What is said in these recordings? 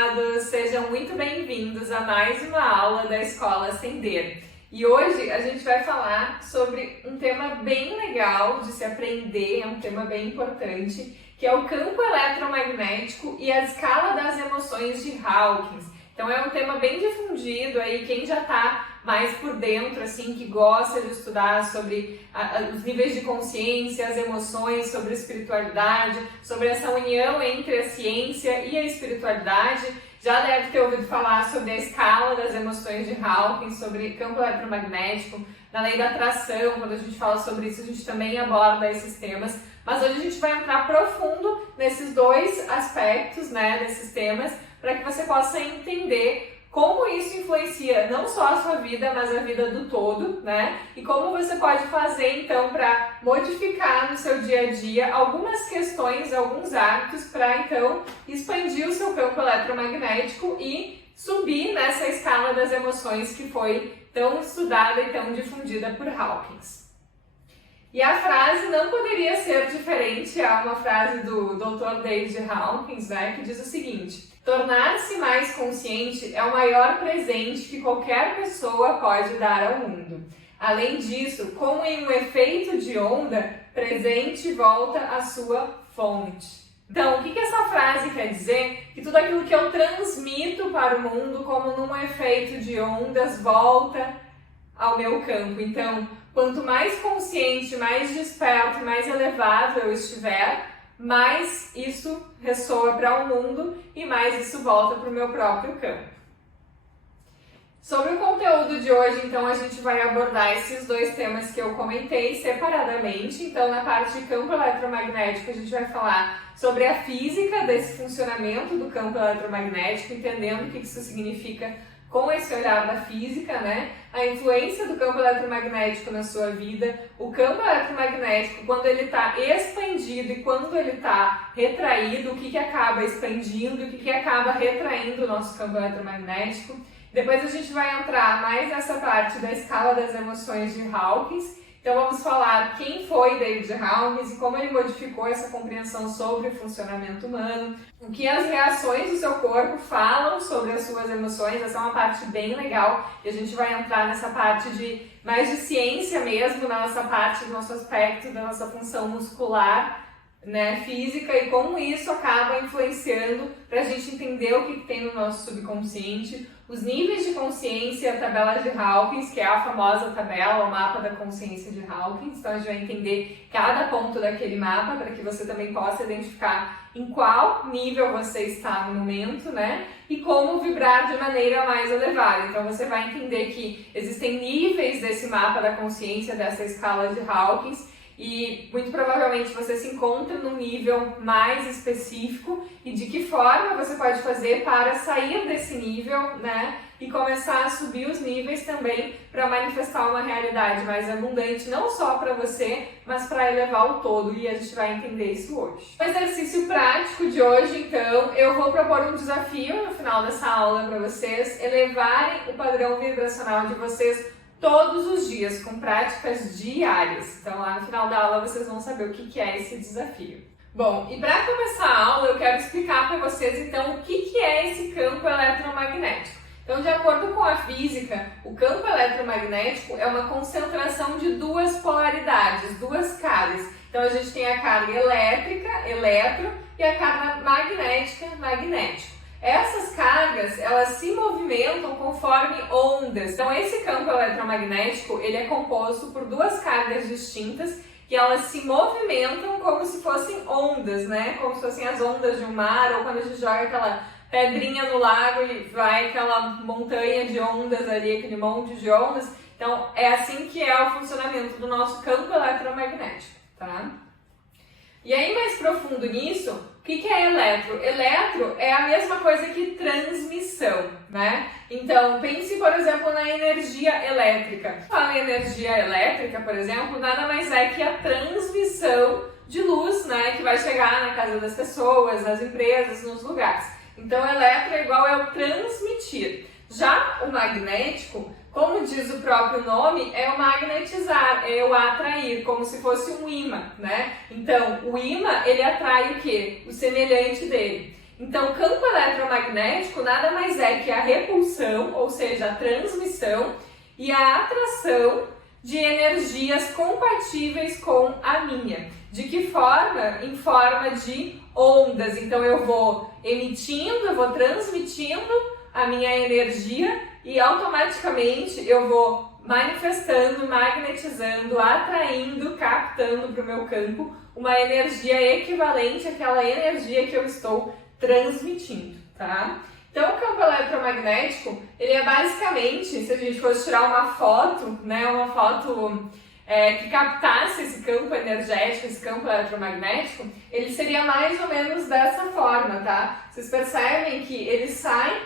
amados! Sejam muito bem-vindos a mais uma aula da Escola Ascender. E hoje a gente vai falar sobre um tema bem legal de se aprender, é um tema bem importante, que é o campo eletromagnético e a escala das emoções de Hawkins. Então é um tema bem difundido aí, quem já está mais por dentro, assim, que gosta de estudar sobre os níveis de consciência, as emoções, sobre a espiritualidade, sobre essa união entre a ciência e a espiritualidade, já deve ter ouvido falar sobre a escala das emoções de Hawkins, sobre campo eletromagnético, na lei da atração. Quando a gente fala sobre isso, a gente também aborda esses temas, mas hoje a gente vai entrar profundo nesses dois aspectos, né, desses temas, para que você possa entender como isso influencia não só a sua vida, mas a vida do todo, né? E como você pode fazer, então, para modificar no seu dia a dia algumas questões, alguns hábitos, para, então, expandir o seu campo eletromagnético e subir nessa escala das emoções que foi tão estudada e tão difundida por Hawkins. E a frase não poderia ser diferente, é uma frase do Dr. David Hawkins, né, que diz o seguinte: tornar-se mais consciente é o maior presente que qualquer pessoa pode dar ao mundo. Além disso, como em um efeito de onda, presente volta à sua fonte. Então, o que essa frase quer dizer? Que tudo aquilo que eu transmito para o mundo, como num efeito de ondas, volta ao meu campo. Então, quanto mais consciente, mais desperto, mais elevado eu estiver, mais isso ressoa para o mundo e mais isso volta para o meu próprio campo. Sobre o conteúdo de hoje, então, a gente vai abordar esses dois temas que eu comentei separadamente. Então, na parte de campo eletromagnético, a gente vai falar sobre a física desse funcionamento do campo eletromagnético, entendendo o que isso significa com esse olhar da física, né? A influência do campo eletromagnético na sua vida, o campo eletromagnético, quando ele está expandido e quando ele está retraído, o que acaba expandindo e o que acaba retraindo o nosso campo eletromagnético. Depois a gente vai entrar mais nessa parte da escala das emoções de Hawkins. Então vamos falar quem foi David Hawkins e como ele modificou essa compreensão sobre o funcionamento humano, o que as reações do seu corpo falam sobre as suas emoções. Essa é uma parte bem legal e a gente vai entrar nessa parte de mais de ciência mesmo, na nossa parte do nosso aspecto, da nossa função muscular, né, física, e como isso acaba influenciando para a gente entender o que tem no nosso subconsciente, os níveis de consciência, a tabela de Hawkins, que é a famosa tabela, o mapa da consciência de Hawkins. Então a gente vai entender cada ponto daquele mapa para que você também possa identificar em qual nível você está no momento, né? E como vibrar de maneira mais elevada. Então você vai entender que existem níveis desse mapa da consciência, dessa escala de Hawkins, e muito provavelmente você se encontra num nível mais específico e de que forma você pode fazer para sair desse nível, né? E começar a subir os níveis também para manifestar uma realidade mais abundante, não só para você, mas para elevar o todo, e a gente vai entender isso hoje. O exercício prático de hoje, então, eu vou propor um desafio no final dessa aula para vocês elevarem o padrão vibracional de vocês todos os dias, com práticas diárias. Então lá no final da aula vocês vão saber o que é esse desafio. Bom, e para começar a aula eu quero explicar para vocês então o que é esse campo eletromagnético. Então, de acordo com a física, o campo eletromagnético é uma concentração de duas polaridades, duas cargas. Então a gente tem a carga elétrica, eletro, e a carga magnética, magnético. Essas cargas, elas se movimentam conforme ondas. Então esse campo eletromagnético, ele é composto por duas cargas distintas que elas se movimentam como se fossem ondas, né? Como se fossem as ondas de um mar, ou quando a gente joga aquela pedrinha no lago e vai aquela montanha de ondas ali, aquele monte de ondas. Então é assim que é o funcionamento do nosso campo eletromagnético, tá? E aí, mais profundo nisso, o que é eletro? Eletro é a mesma coisa que transmissão, né? Então, pense, por exemplo, na energia elétrica. A energia elétrica, por exemplo, nada mais é que a transmissão de luz, né? Que vai chegar na casa das pessoas, nas empresas, nos lugares. Então, eletro é igual ao transmitir. Já o magnético, como diz o próprio nome, é o magnetizar, é o atrair, como se fosse um ímã, né? Então, o ímã, ele atrai o quê? O semelhante dele. Então, campo eletromagnético nada mais é que a repulsão, ou seja, a transmissão e a atração de energias compatíveis com a minha. De que forma? Em forma de ondas. Então eu vou emitindo, eu vou transmitindo a minha energia e automaticamente eu vou manifestando, magnetizando, atraindo, captando para o meu campo uma energia equivalente àquela energia que eu estou transmitindo, tá? Então, o campo eletromagnético, ele é basicamente, se a gente fosse tirar uma foto, né, uma foto que captasse esse campo energético, esse campo eletromagnético, ele seria mais ou menos dessa forma, tá? Vocês percebem que ele sai,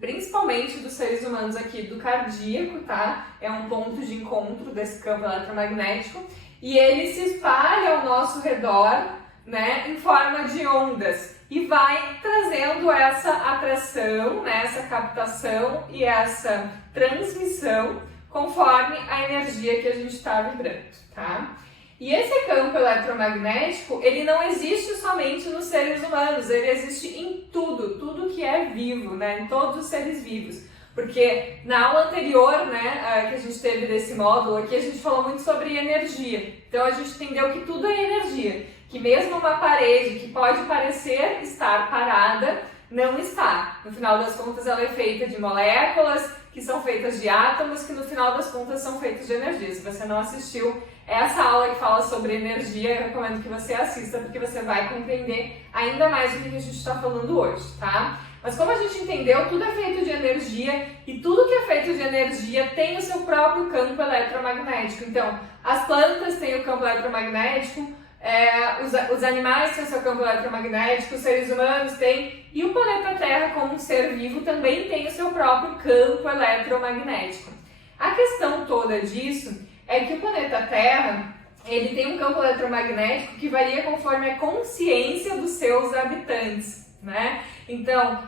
principalmente dos seres humanos aqui, do cardíaco, tá? É um ponto de encontro desse campo eletromagnético, e ele se espalha ao nosso redor, né, em forma de ondas. E vai trazendo essa atração, né, essa captação e essa transmissão conforme a energia que a gente está vibrando, tá? E esse campo eletromagnético, ele não existe somente nos seres humanos, ele existe em tudo que é vivo, né, em todos os seres vivos. Porque na aula anterior, né, que a gente teve desse módulo aqui, a gente falou muito sobre energia. Então a gente entendeu que tudo é energia. Que mesmo uma parede que pode parecer estar parada, não está. No final das contas, ela é feita de moléculas, que são feitas de átomos, que no final das contas são feitos de energia. Se você não assistiu essa aula que fala sobre energia, eu recomendo que você assista, porque você vai compreender ainda mais do que a gente está falando hoje, tá? Mas como a gente entendeu, tudo é feito de energia e tudo que é feito de energia tem o seu próprio campo eletromagnético. Então, as plantas têm o campo eletromagnético, os animais têm o seu campo eletromagnético, os seres humanos têm, e o planeta Terra, como um ser vivo, também tem o seu próprio campo eletromagnético. A questão toda disso é que o planeta Terra, ele tem um campo eletromagnético que varia conforme a consciência dos seus habitantes, né? Então,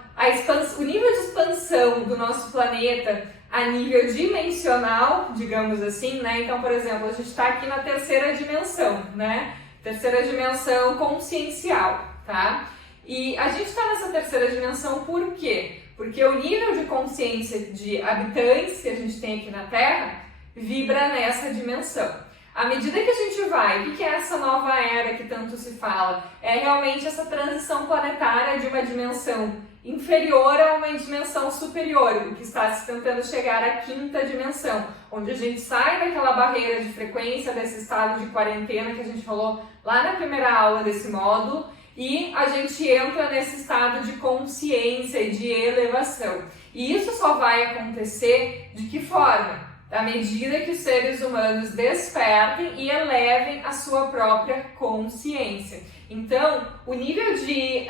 o nível de expansão do nosso planeta a nível dimensional, digamos assim, né? Então, por exemplo, a gente está aqui na terceira dimensão, né? Terceira dimensão consciencial, tá? E a gente está nessa terceira dimensão por quê? Porque o nível de consciência de habitantes que a gente tem aqui na Terra vibra nessa dimensão. À medida que a gente vai, o que é essa nova era que tanto se fala? É realmente essa transição planetária de uma dimensão inferior a uma dimensão superior, o que está se tentando chegar à quinta dimensão, onde a gente sai daquela barreira de frequência, desse estado de quarentena que a gente falou lá na primeira aula desse módulo, e a gente entra nesse estado de consciência e de elevação. E isso só vai acontecer de que forma? À medida que os seres humanos despertem e elevem a sua própria consciência. Então, o nível de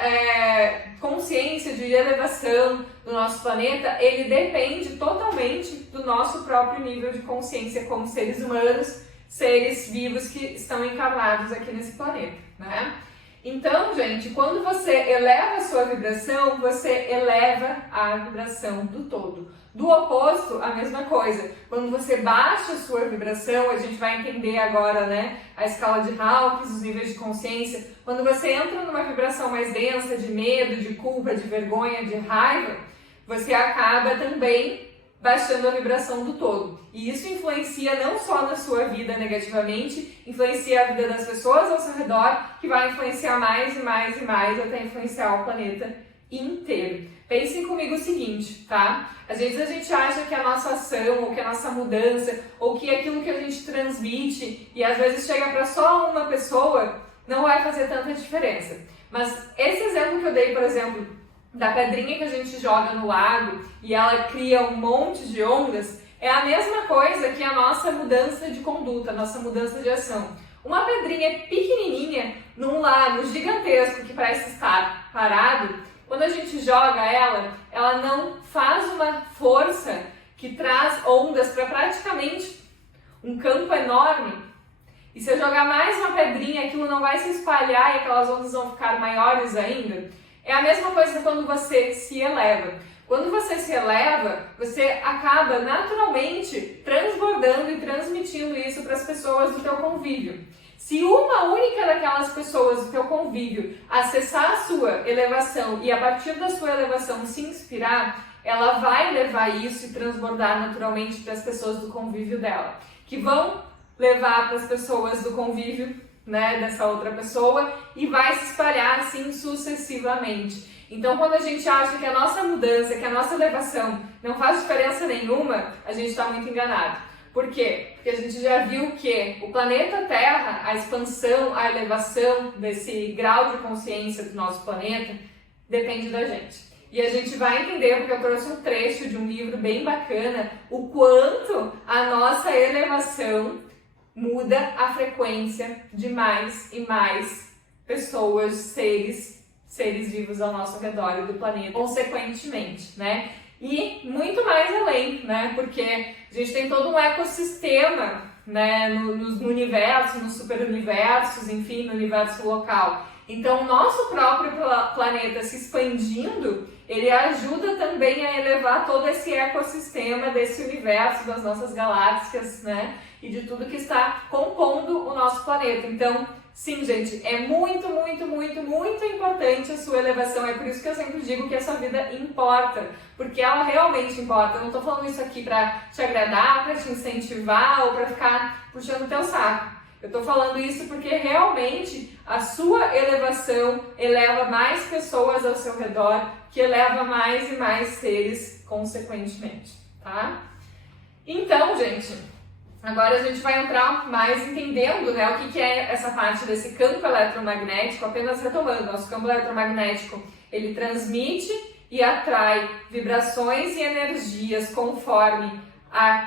consciência, de elevação do nosso planeta, ele depende totalmente do nosso próprio nível de consciência como seres humanos, seres vivos que estão encarnados aqui nesse planeta, né? Então, gente, quando você eleva a sua vibração, você eleva a vibração do todo. Do oposto, a mesma coisa. Quando você baixa a sua vibração, a gente vai entender agora, né, a escala de Hawkins, os níveis de consciência. Quando você entra numa vibração mais densa, de medo, de culpa, de vergonha, de raiva, você acaba também baixando a vibração do todo. E isso influencia não só na sua vida negativamente, influencia a vida das pessoas ao seu redor, que vai influenciar mais e mais e mais até influenciar o planeta inteiro. Pensem comigo o seguinte, tá? Às vezes a gente acha que a nossa ação, ou que a nossa mudança, ou que aquilo que a gente transmite, e às vezes chega para só uma pessoa, não vai fazer tanta diferença. Mas esse exemplo que eu dei, por exemplo, da pedrinha que a gente joga no lago e ela cria um monte de ondas, é a mesma coisa que a nossa mudança de conduta, a nossa mudança de ação. Uma pedrinha pequenininha num lago gigantesco que parece estar parado, quando a gente joga ela não faz uma força que traz ondas para praticamente um campo enorme. E se eu jogar mais uma pedrinha, aquilo não vai se espalhar e aquelas ondas vão ficar maiores ainda. É a mesma coisa quando você se eleva. Quando você se eleva, você acaba naturalmente transbordando e transmitindo isso para as pessoas do teu convívio. Se uma única daquelas pessoas do teu convívio acessar a sua elevação e a partir da sua elevação se inspirar, ela vai levar isso e transbordar naturalmente para as pessoas do convívio dela, que vão levar para as pessoas do convívio, né, dessa outra pessoa e vai se espalhar assim sucessivamente. Então, quando a gente acha que a nossa mudança, que a nossa elevação não faz diferença nenhuma, a gente está muito enganado. Por quê? Porque a gente já viu que o planeta Terra, a expansão, a elevação desse grau de consciência do nosso planeta, depende da gente. E a gente vai entender, porque eu trouxe um trecho de um livro bem bacana, o quanto a nossa elevação muda a frequência de mais e mais pessoas, seres vivos ao nosso redor e do planeta, consequentemente, né? E muito mais além, né? Porque a gente tem todo um ecossistema, né? No universo, nos superuniversos, enfim, no universo local. Então, o nosso próprio planeta se expandindo, ele ajuda também a elevar todo esse ecossistema desse universo, das nossas galáxias, né? E de tudo que está compondo o nosso planeta. Então, sim, gente, é muito importante a sua elevação. É por isso que eu sempre digo que a sua vida importa, porque ela realmente importa. Eu não tô falando isso aqui pra te agradar, pra te incentivar ou pra ficar puxando o teu saco. Eu tô falando isso porque realmente a sua elevação eleva mais pessoas ao seu redor, que eleva mais e mais seres consequentemente, tá? Então, gente, agora a gente vai entrar mais entendendo, né, o que é essa parte desse campo eletromagnético, apenas retomando. Nosso campo eletromagnético, ele transmite e atrai vibrações e energias conforme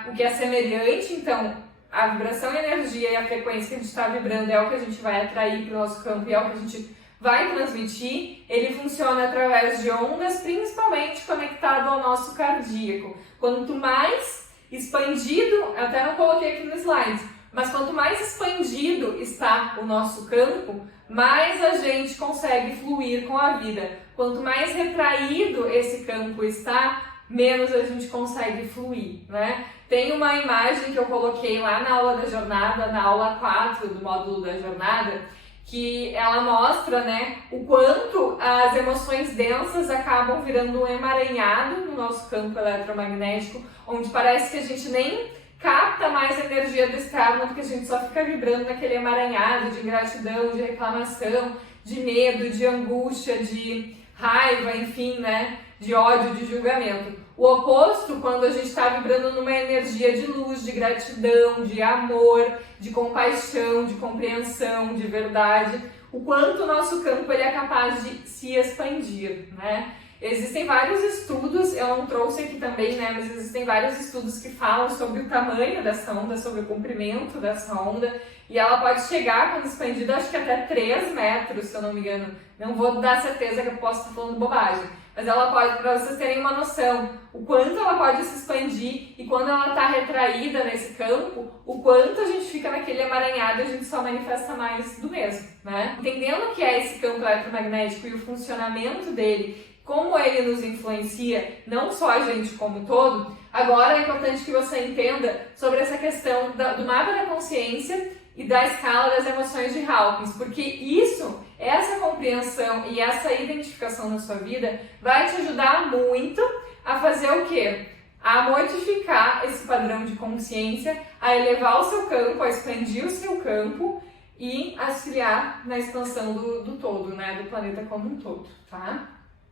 o que é semelhante. Então, a vibração e a energia e a frequência que a gente está vibrando é o que a gente vai atrair para o nosso campo e é o que a gente vai transmitir. Ele funciona através de ondas, principalmente conectado ao nosso cardíaco. Quanto mais expandido, eu até não coloquei aqui no slide, mas quanto mais expandido está o nosso campo, mais a gente consegue fluir com a vida. Quanto mais retraído esse campo está, menos a gente consegue fluir, né? Tem uma imagem que eu coloquei lá na aula da jornada, na aula 4 do módulo da jornada, que ela mostra, né, o quanto as emoções densas acabam virando um emaranhado no nosso campo eletromagnético, onde parece que a gente nem capta mais energia do externo, porque a gente só fica vibrando naquele emaranhado de ingratidão, de reclamação, de medo, de angústia, de raiva, enfim, né, de ódio, de julgamento. O oposto, quando a gente está vibrando numa energia de luz, de gratidão, de amor, de compaixão, de compreensão, de verdade, o quanto o nosso campo ele é capaz de se expandir, né? Existem vários estudos, eu não trouxe aqui também, né, mas existem vários estudos que falam sobre o tamanho dessa onda, sobre o comprimento dessa onda, e ela pode chegar, quando expandida, acho que até 3 metros, se eu não me engano. Não vou dar certeza que eu posso estar falando bobagem, mas ela pode, para vocês terem uma noção, o quanto ela pode se expandir e quando ela está retraída nesse campo, o quanto a gente fica naquele emaranhado e a gente só manifesta mais do mesmo, né? Entendendo o que é esse campo eletromagnético e o funcionamento dele, como ele nos influencia, não só a gente como um todo, agora é importante que você entenda sobre essa questão do mapa da consciência e da escala das emoções de Hawkins, porque isso, essa compreensão e essa identificação na sua vida vai te ajudar muito a fazer o quê? A modificar esse padrão de consciência, a elevar o seu campo, a expandir o seu campo e auxiliar na expansão do todo, né? Do planeta como um todo, tá?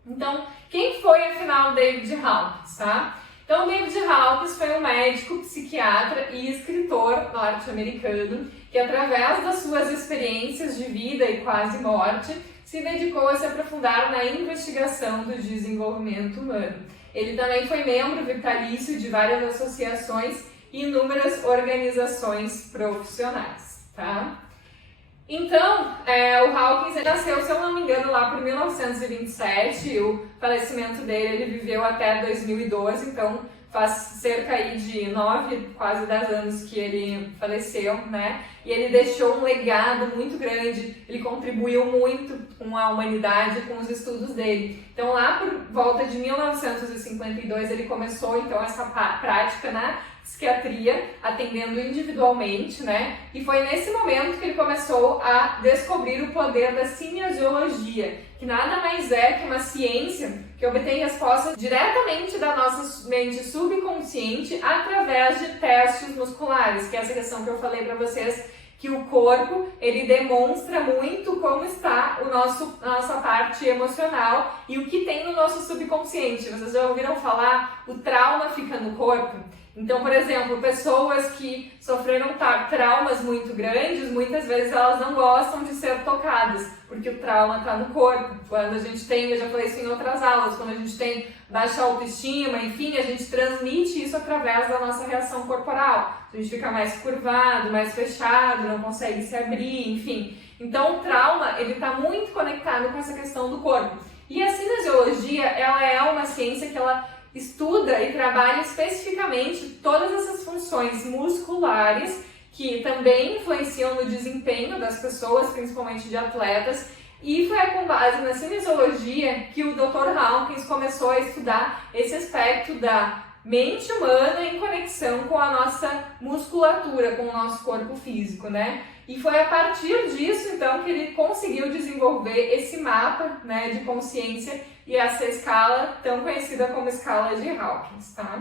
Então, quem foi afinal David Hawkins, tá? Então, David Hawkins foi um médico, psiquiatra e escritor norte-americano que, através das suas experiências de vida e quase morte, se dedicou a se aprofundar na investigação do desenvolvimento humano. Ele também foi membro vitalício de várias associações e inúmeras organizações profissionais, tá? Então, o Hawkins nasceu, se eu não me engano, lá por 1927, o falecimento dele, ele viveu até 2012, então faz cerca aí de 9, quase 10 anos que ele faleceu, né? E ele deixou um legado muito grande, ele contribuiu muito com a humanidade, com os estudos dele. Então, lá por volta de 1952, ele começou, então, essa prática, né, psiquiatria, atendendo individualmente, né? E foi nesse momento que ele começou a descobrir o poder da cinesiologia, que nada mais é que uma ciência que obtém respostas diretamente da nossa mente subconsciente através de testes musculares, que é essa questão que eu falei para vocês, que o corpo, ele demonstra muito como está a nossa parte emocional e o que tem no nosso subconsciente. Vocês já ouviram falar? O trauma fica no corpo? Então, por exemplo, pessoas que sofreram traumas muito grandes, muitas vezes elas não gostam de ser tocadas, porque o trauma está no corpo. Quando a gente tem, eu já falei isso em outras aulas, quando a gente tem baixa autoestima, enfim, a gente transmite isso através da nossa reação corporal. A gente fica mais curvado, mais fechado, não consegue se abrir, enfim. Então, o trauma, ele está muito conectado com essa questão do corpo. E a cinesiologia, ela é uma ciência que ela estuda e trabalha especificamente todas essas funções musculares que também influenciam no desempenho das pessoas, principalmente de atletas, e foi com base na cinesiologia que o Dr. Hawkins começou a estudar esse aspecto da mente humana em conexão com a nossa musculatura, com o nosso corpo físico, né? E foi a partir disso, então, que ele conseguiu desenvolver esse mapa, né, de consciência e essa escala tão conhecida como escala de Hawkins, tá?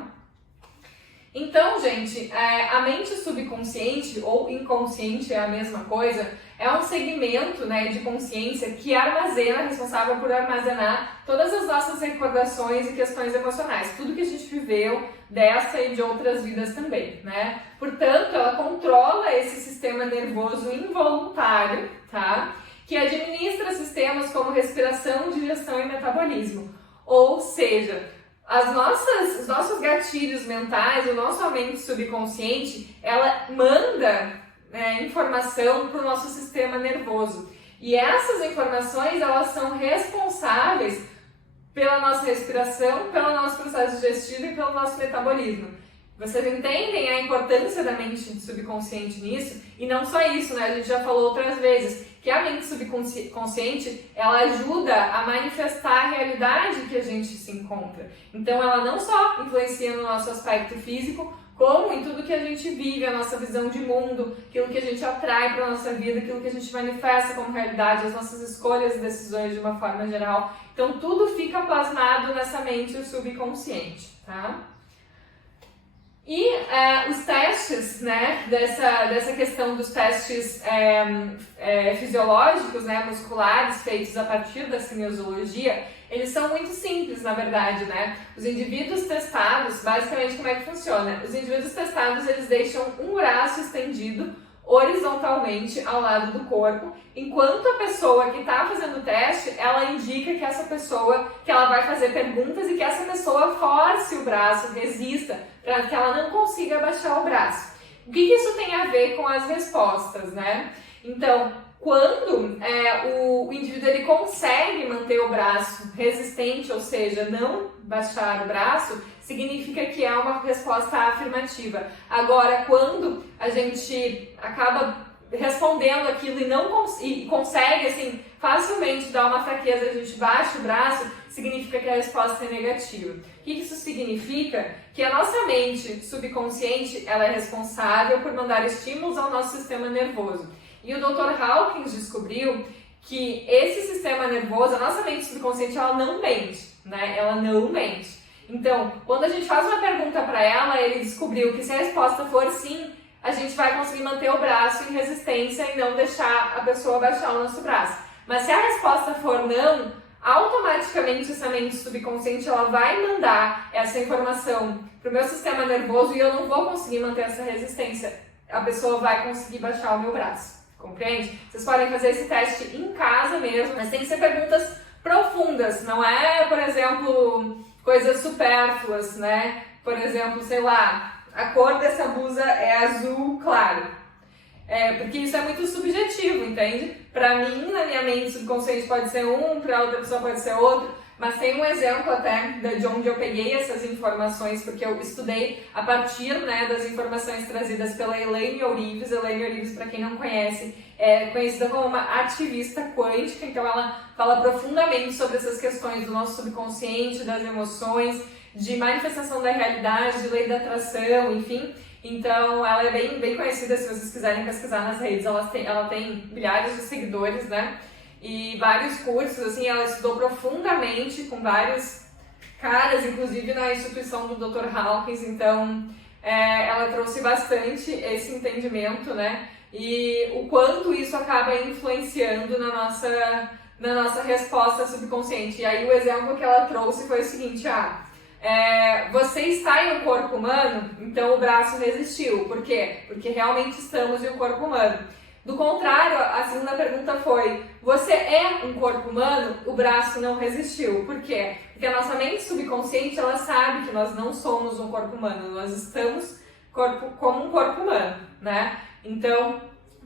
Então, gente, a mente subconsciente ou inconsciente é a mesma coisa, é um segmento, né, de consciência que armazena, responsável por armazenar todas as nossas recordações e questões emocionais, tudo que a gente viveu dessa e de outras vidas também, né? Portanto, ela controla esse sistema nervoso involuntário, tá? Que administra sistemas como respiração, digestão e metabolismo. Ou seja, os nossos gatilhos mentais, o nosso mente subconsciente, ela manda informação para o nosso sistema nervoso. E essas informações, elas são responsáveis pela nossa respiração, pelo nosso processo digestivo e pelo nosso metabolismo. Vocês entendem a importância da mente subconsciente nisso? E não só isso, né? A gente já falou outras vezes que a mente subconsciente, ela ajuda a manifestar a realidade que a gente se encontra. Então, ela não só influencia no nosso aspecto físico, como em tudo que a gente vive, a nossa visão de mundo, aquilo que a gente atrai para a nossa vida, aquilo que a gente manifesta como realidade, as nossas escolhas e decisões de uma forma geral. Então, tudo fica plasmado nessa mente subconsciente, tá? E os testes, né, dessa questão dos testes fisiológicos, né, musculares, feitos a partir da cinesiologia, eles são muito simples, na verdade, né? Os indivíduos testados, basicamente como é que funciona? Os indivíduos testados, eles deixam um braço estendido horizontalmente ao lado do corpo, enquanto a pessoa que está fazendo o teste, ela indica que ela vai fazer perguntas e que essa pessoa force o braço, resista, para que ela não consiga abaixar o braço. O que isso tem a ver com as respostas, né? Então, quando o indivíduo ele consegue manter o braço resistente, ou seja, não baixar o braço, significa que é uma resposta afirmativa. Agora, quando a gente acaba respondendo aquilo e não consegue assim, facilmente dar uma fraqueza, a gente baixa o braço, significa que a resposta é negativa. O que isso significa? Que a nossa mente subconsciente ela é responsável por mandar estímulos ao nosso sistema nervoso. E o Dr. Hawkins descobriu que esse sistema nervoso, a nossa mente subconsciente, ela não mente, né? Ela não mente. Então, quando a gente faz uma pergunta para ela, ele descobriu que se a resposta for sim, a gente vai conseguir manter o braço em resistência e não deixar a pessoa baixar o nosso braço. Mas se a resposta for não, automaticamente essa mente subconsciente ela vai mandar essa informação para o meu sistema nervoso e eu não vou conseguir manter essa resistência. A pessoa vai conseguir baixar o meu braço. Compreende? Vocês podem fazer esse teste em casa mesmo, mas tem que ser perguntas profundas, não é, por exemplo, coisas supérfluas, né? Por exemplo, sei lá, a cor dessa blusa é azul claro. Porque isso é muito subjetivo, entende? Pra mim, na minha mente subconsciente pode ser um, pra outra pessoa pode ser outro. Mas tem um exemplo até de onde eu peguei essas informações, porque eu estudei a partir, né, das informações trazidas pela Elaine Ourives. Elaine Ourives, para quem não conhece, é conhecida como uma ativista quântica, então ela fala profundamente sobre essas questões do nosso subconsciente, das emoções, de manifestação da realidade, de lei da atração, enfim. Então, ela é bem conhecida, se vocês quiserem pesquisar nas redes, ela tem milhares de seguidores, né? E vários cursos, assim, ela estudou profundamente com vários caras, inclusive na instituição do Dr. Hawkins, então ela trouxe bastante esse entendimento, né? E o quanto isso acaba influenciando na nossa resposta subconsciente. E aí o exemplo que ela trouxe foi o seguinte, você está em um corpo humano, então o braço resistiu. Por quê? Porque realmente estamos em um corpo humano. Do contrário, a segunda pergunta foi, você é um corpo humano? O braço não resistiu. Por quê? Porque a nossa mente subconsciente, ela sabe que nós não somos um corpo humano, nós estamos como um corpo humano, né? Então,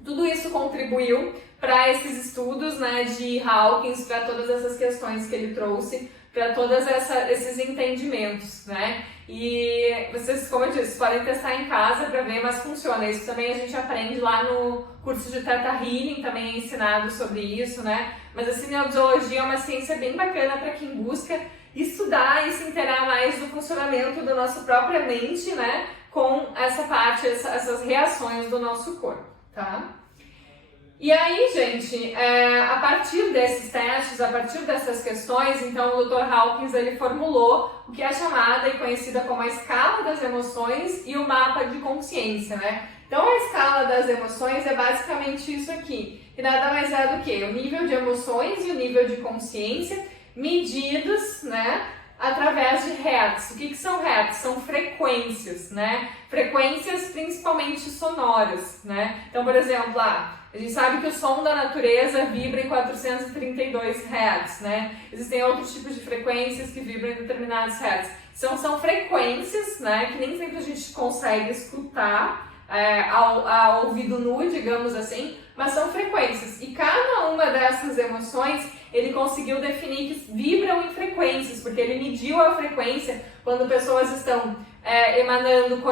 tudo isso contribuiu para esses estudos, né, de Hawkins, para todas essas questões que ele trouxe, para todos esses entendimentos, né? E vocês, como eu disse, podem testar em casa para ver, mas funciona. Isso também a gente aprende lá no curso de Theta Healing, também é ensinado sobre isso, né? Mas a cineurobiologia é uma ciência bem bacana para quem busca estudar e se inteirar mais do funcionamento da nossa própria mente, né? Com essa parte, essas reações do nosso corpo, tá? E aí, gente, a partir desses testes, a partir dessas questões, então o Dr. Hawkins ele formulou o que é chamada e conhecida como a escala das emoções e o mapa de consciência, né? Então a escala das emoções é basicamente isso aqui, que nada mais é do que o nível de emoções e o nível de consciência medidos, né? Através de hertz. O que são hertz? São frequências, né? Frequências principalmente sonoras, né? Então, por exemplo, a gente sabe que o som da natureza vibra em 432 Hz, né? Existem outros tipos de frequências que vibram em determinados Hz. São frequências, né, que nem sempre a gente consegue escutar ao ouvido nu, digamos assim, mas são frequências. E cada uma dessas emoções, ele conseguiu definir que vibram em frequências, porque ele mediu a frequência quando pessoas estão emanando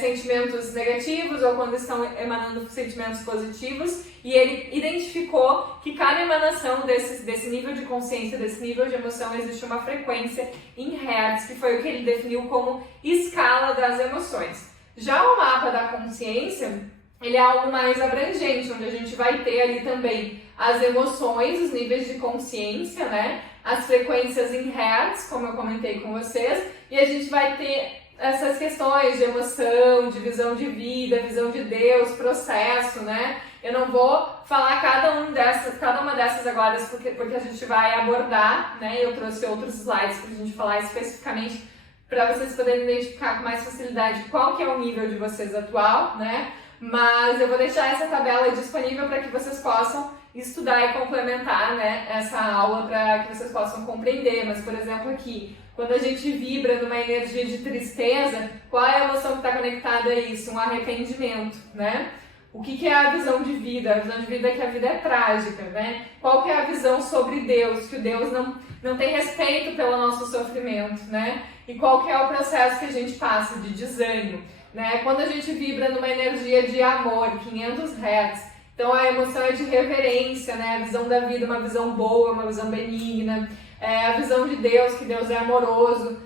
sentimentos negativos ou quando estão emanando sentimentos positivos, e ele identificou que cada emanação desse nível de consciência, desse nível de emoção, existe uma frequência em Hertz, que foi o que ele definiu como escala das emoções. Já o mapa da consciência, ele é algo mais abrangente, onde a gente vai ter ali também as emoções, os níveis de consciência, né? As frequências em Hertz, como eu comentei com vocês, e a gente vai ter essas questões de emoção, de visão de vida, visão de Deus, processo, né? Eu não vou falar cada uma dessas agora, porque a gente vai abordar, né? Eu trouxe outros slides para a gente falar especificamente, para vocês poderem identificar com mais facilidade qual que é o nível de vocês atual, né? Mas eu vou deixar essa tabela disponível para que vocês possam estudar e complementar, né, essa aula para que vocês possam compreender. Mas, por exemplo, aqui, quando a gente vibra numa energia de tristeza, qual é a emoção que está conectada a isso? Um arrependimento, né? O que é a visão de vida? A visão de vida é que a vida é trágica, né? Qual que é a visão sobre Deus? Que o Deus não tem respeito pelo nosso sofrimento, né? E qual que é o processo que a gente passa de desânimo, né? Quando a gente vibra numa energia de amor, 500 Hz, então a emoção é de reverência, né? A visão da vida, uma visão boa, uma visão benigna, a visão de Deus, que Deus é amoroso,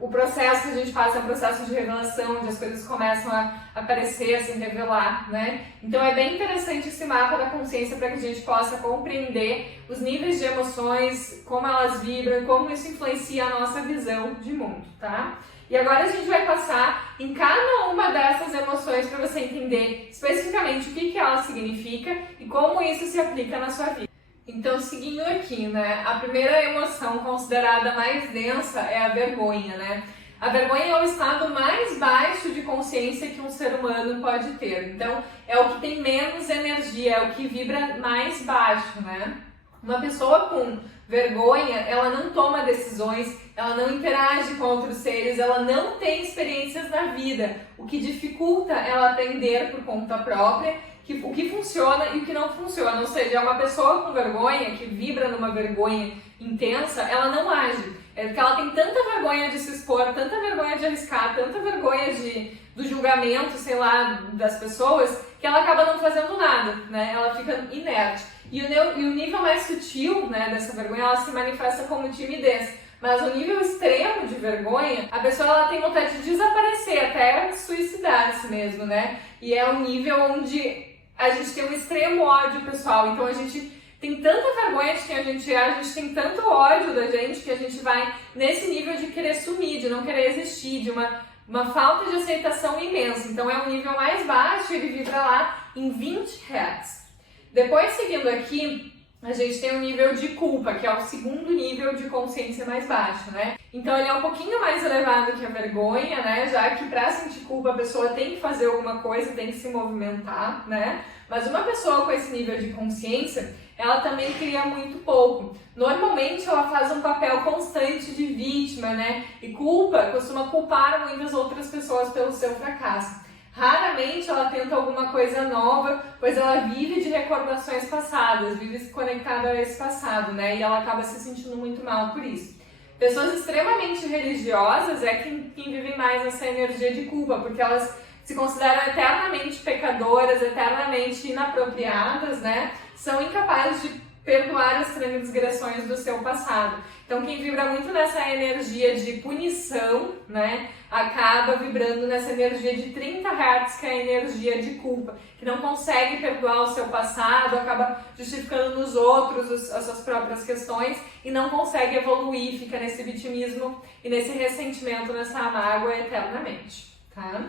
o processo que a gente passa é um processo de revelação, onde as coisas começam a aparecer, a se revelar, né? Então é bem interessante esse mapa da consciência para que a gente possa compreender os níveis de emoções, como elas vibram, como isso influencia a nossa visão de mundo, tá? E agora a gente vai passar em cada uma dessas emoções para você entender especificamente o que ela significa e como isso se aplica na sua vida. Então, seguindo aqui, né, a primeira emoção considerada mais densa é a vergonha, né? A vergonha é o estado mais baixo de consciência que um ser humano pode ter. Então, é o que tem menos energia, é o que vibra mais baixo, né? Uma pessoa com vergonha, ela não toma decisões, ela não interage com outros seres, ela não tem experiências na vida, o que dificulta ela aprender por conta própria o que funciona e o que não funciona. Ou seja, uma pessoa com vergonha, que vibra numa vergonha intensa, ela não age. É porque ela tem tanta vergonha de se expor, tanta vergonha de arriscar, tanta vergonha do julgamento, sei lá, das pessoas, que ela acaba não fazendo nada, né? Ela fica inerte. E o nível mais sutil, né, dessa vergonha, ela se manifesta como timidez. Mas o nível extremo de vergonha, a pessoa ela tem vontade de desaparecer, até suicidar-se mesmo, né? E é um nível onde a gente tem um extremo ódio pessoal, então a gente tem tanta vergonha de quem a gente é, a gente tem tanto ódio da gente que a gente vai nesse nível de querer sumir, de não querer existir, de uma falta de aceitação imensa. Então é um nível mais baixo, ele vibra lá em 20 Hz. Depois, seguindo aqui, a gente tem o nível de culpa, que é o segundo nível de consciência mais baixo, né? Então ele é um pouquinho mais elevado que a vergonha, né? Já que para sentir culpa a pessoa tem que fazer alguma coisa, tem que se movimentar, né? Mas uma pessoa com esse nível de consciência, ela também cria muito pouco. Normalmente ela faz um papel constante de vítima, né? E costuma culpar muitas outras pessoas pelo seu fracasso. Raramente ela tenta alguma coisa nova, pois ela vive de recordações passadas, vive se conectada a esse passado, né? E ela acaba se sentindo muito mal por isso. Pessoas extremamente religiosas é quem vivem mais essa energia de culpa, porque elas se consideram eternamente pecadoras, eternamente inapropriadas, né? São incapazes de perdoar as transgressões do seu passado. Então, quem vibra muito nessa energia de punição, né, acaba vibrando nessa energia de 30 Hz, que é a energia de culpa, que não consegue perdoar o seu passado, acaba justificando nos outros as suas próprias questões e não consegue evoluir, fica nesse vitimismo e nesse ressentimento, nessa mágoa eternamente, tá?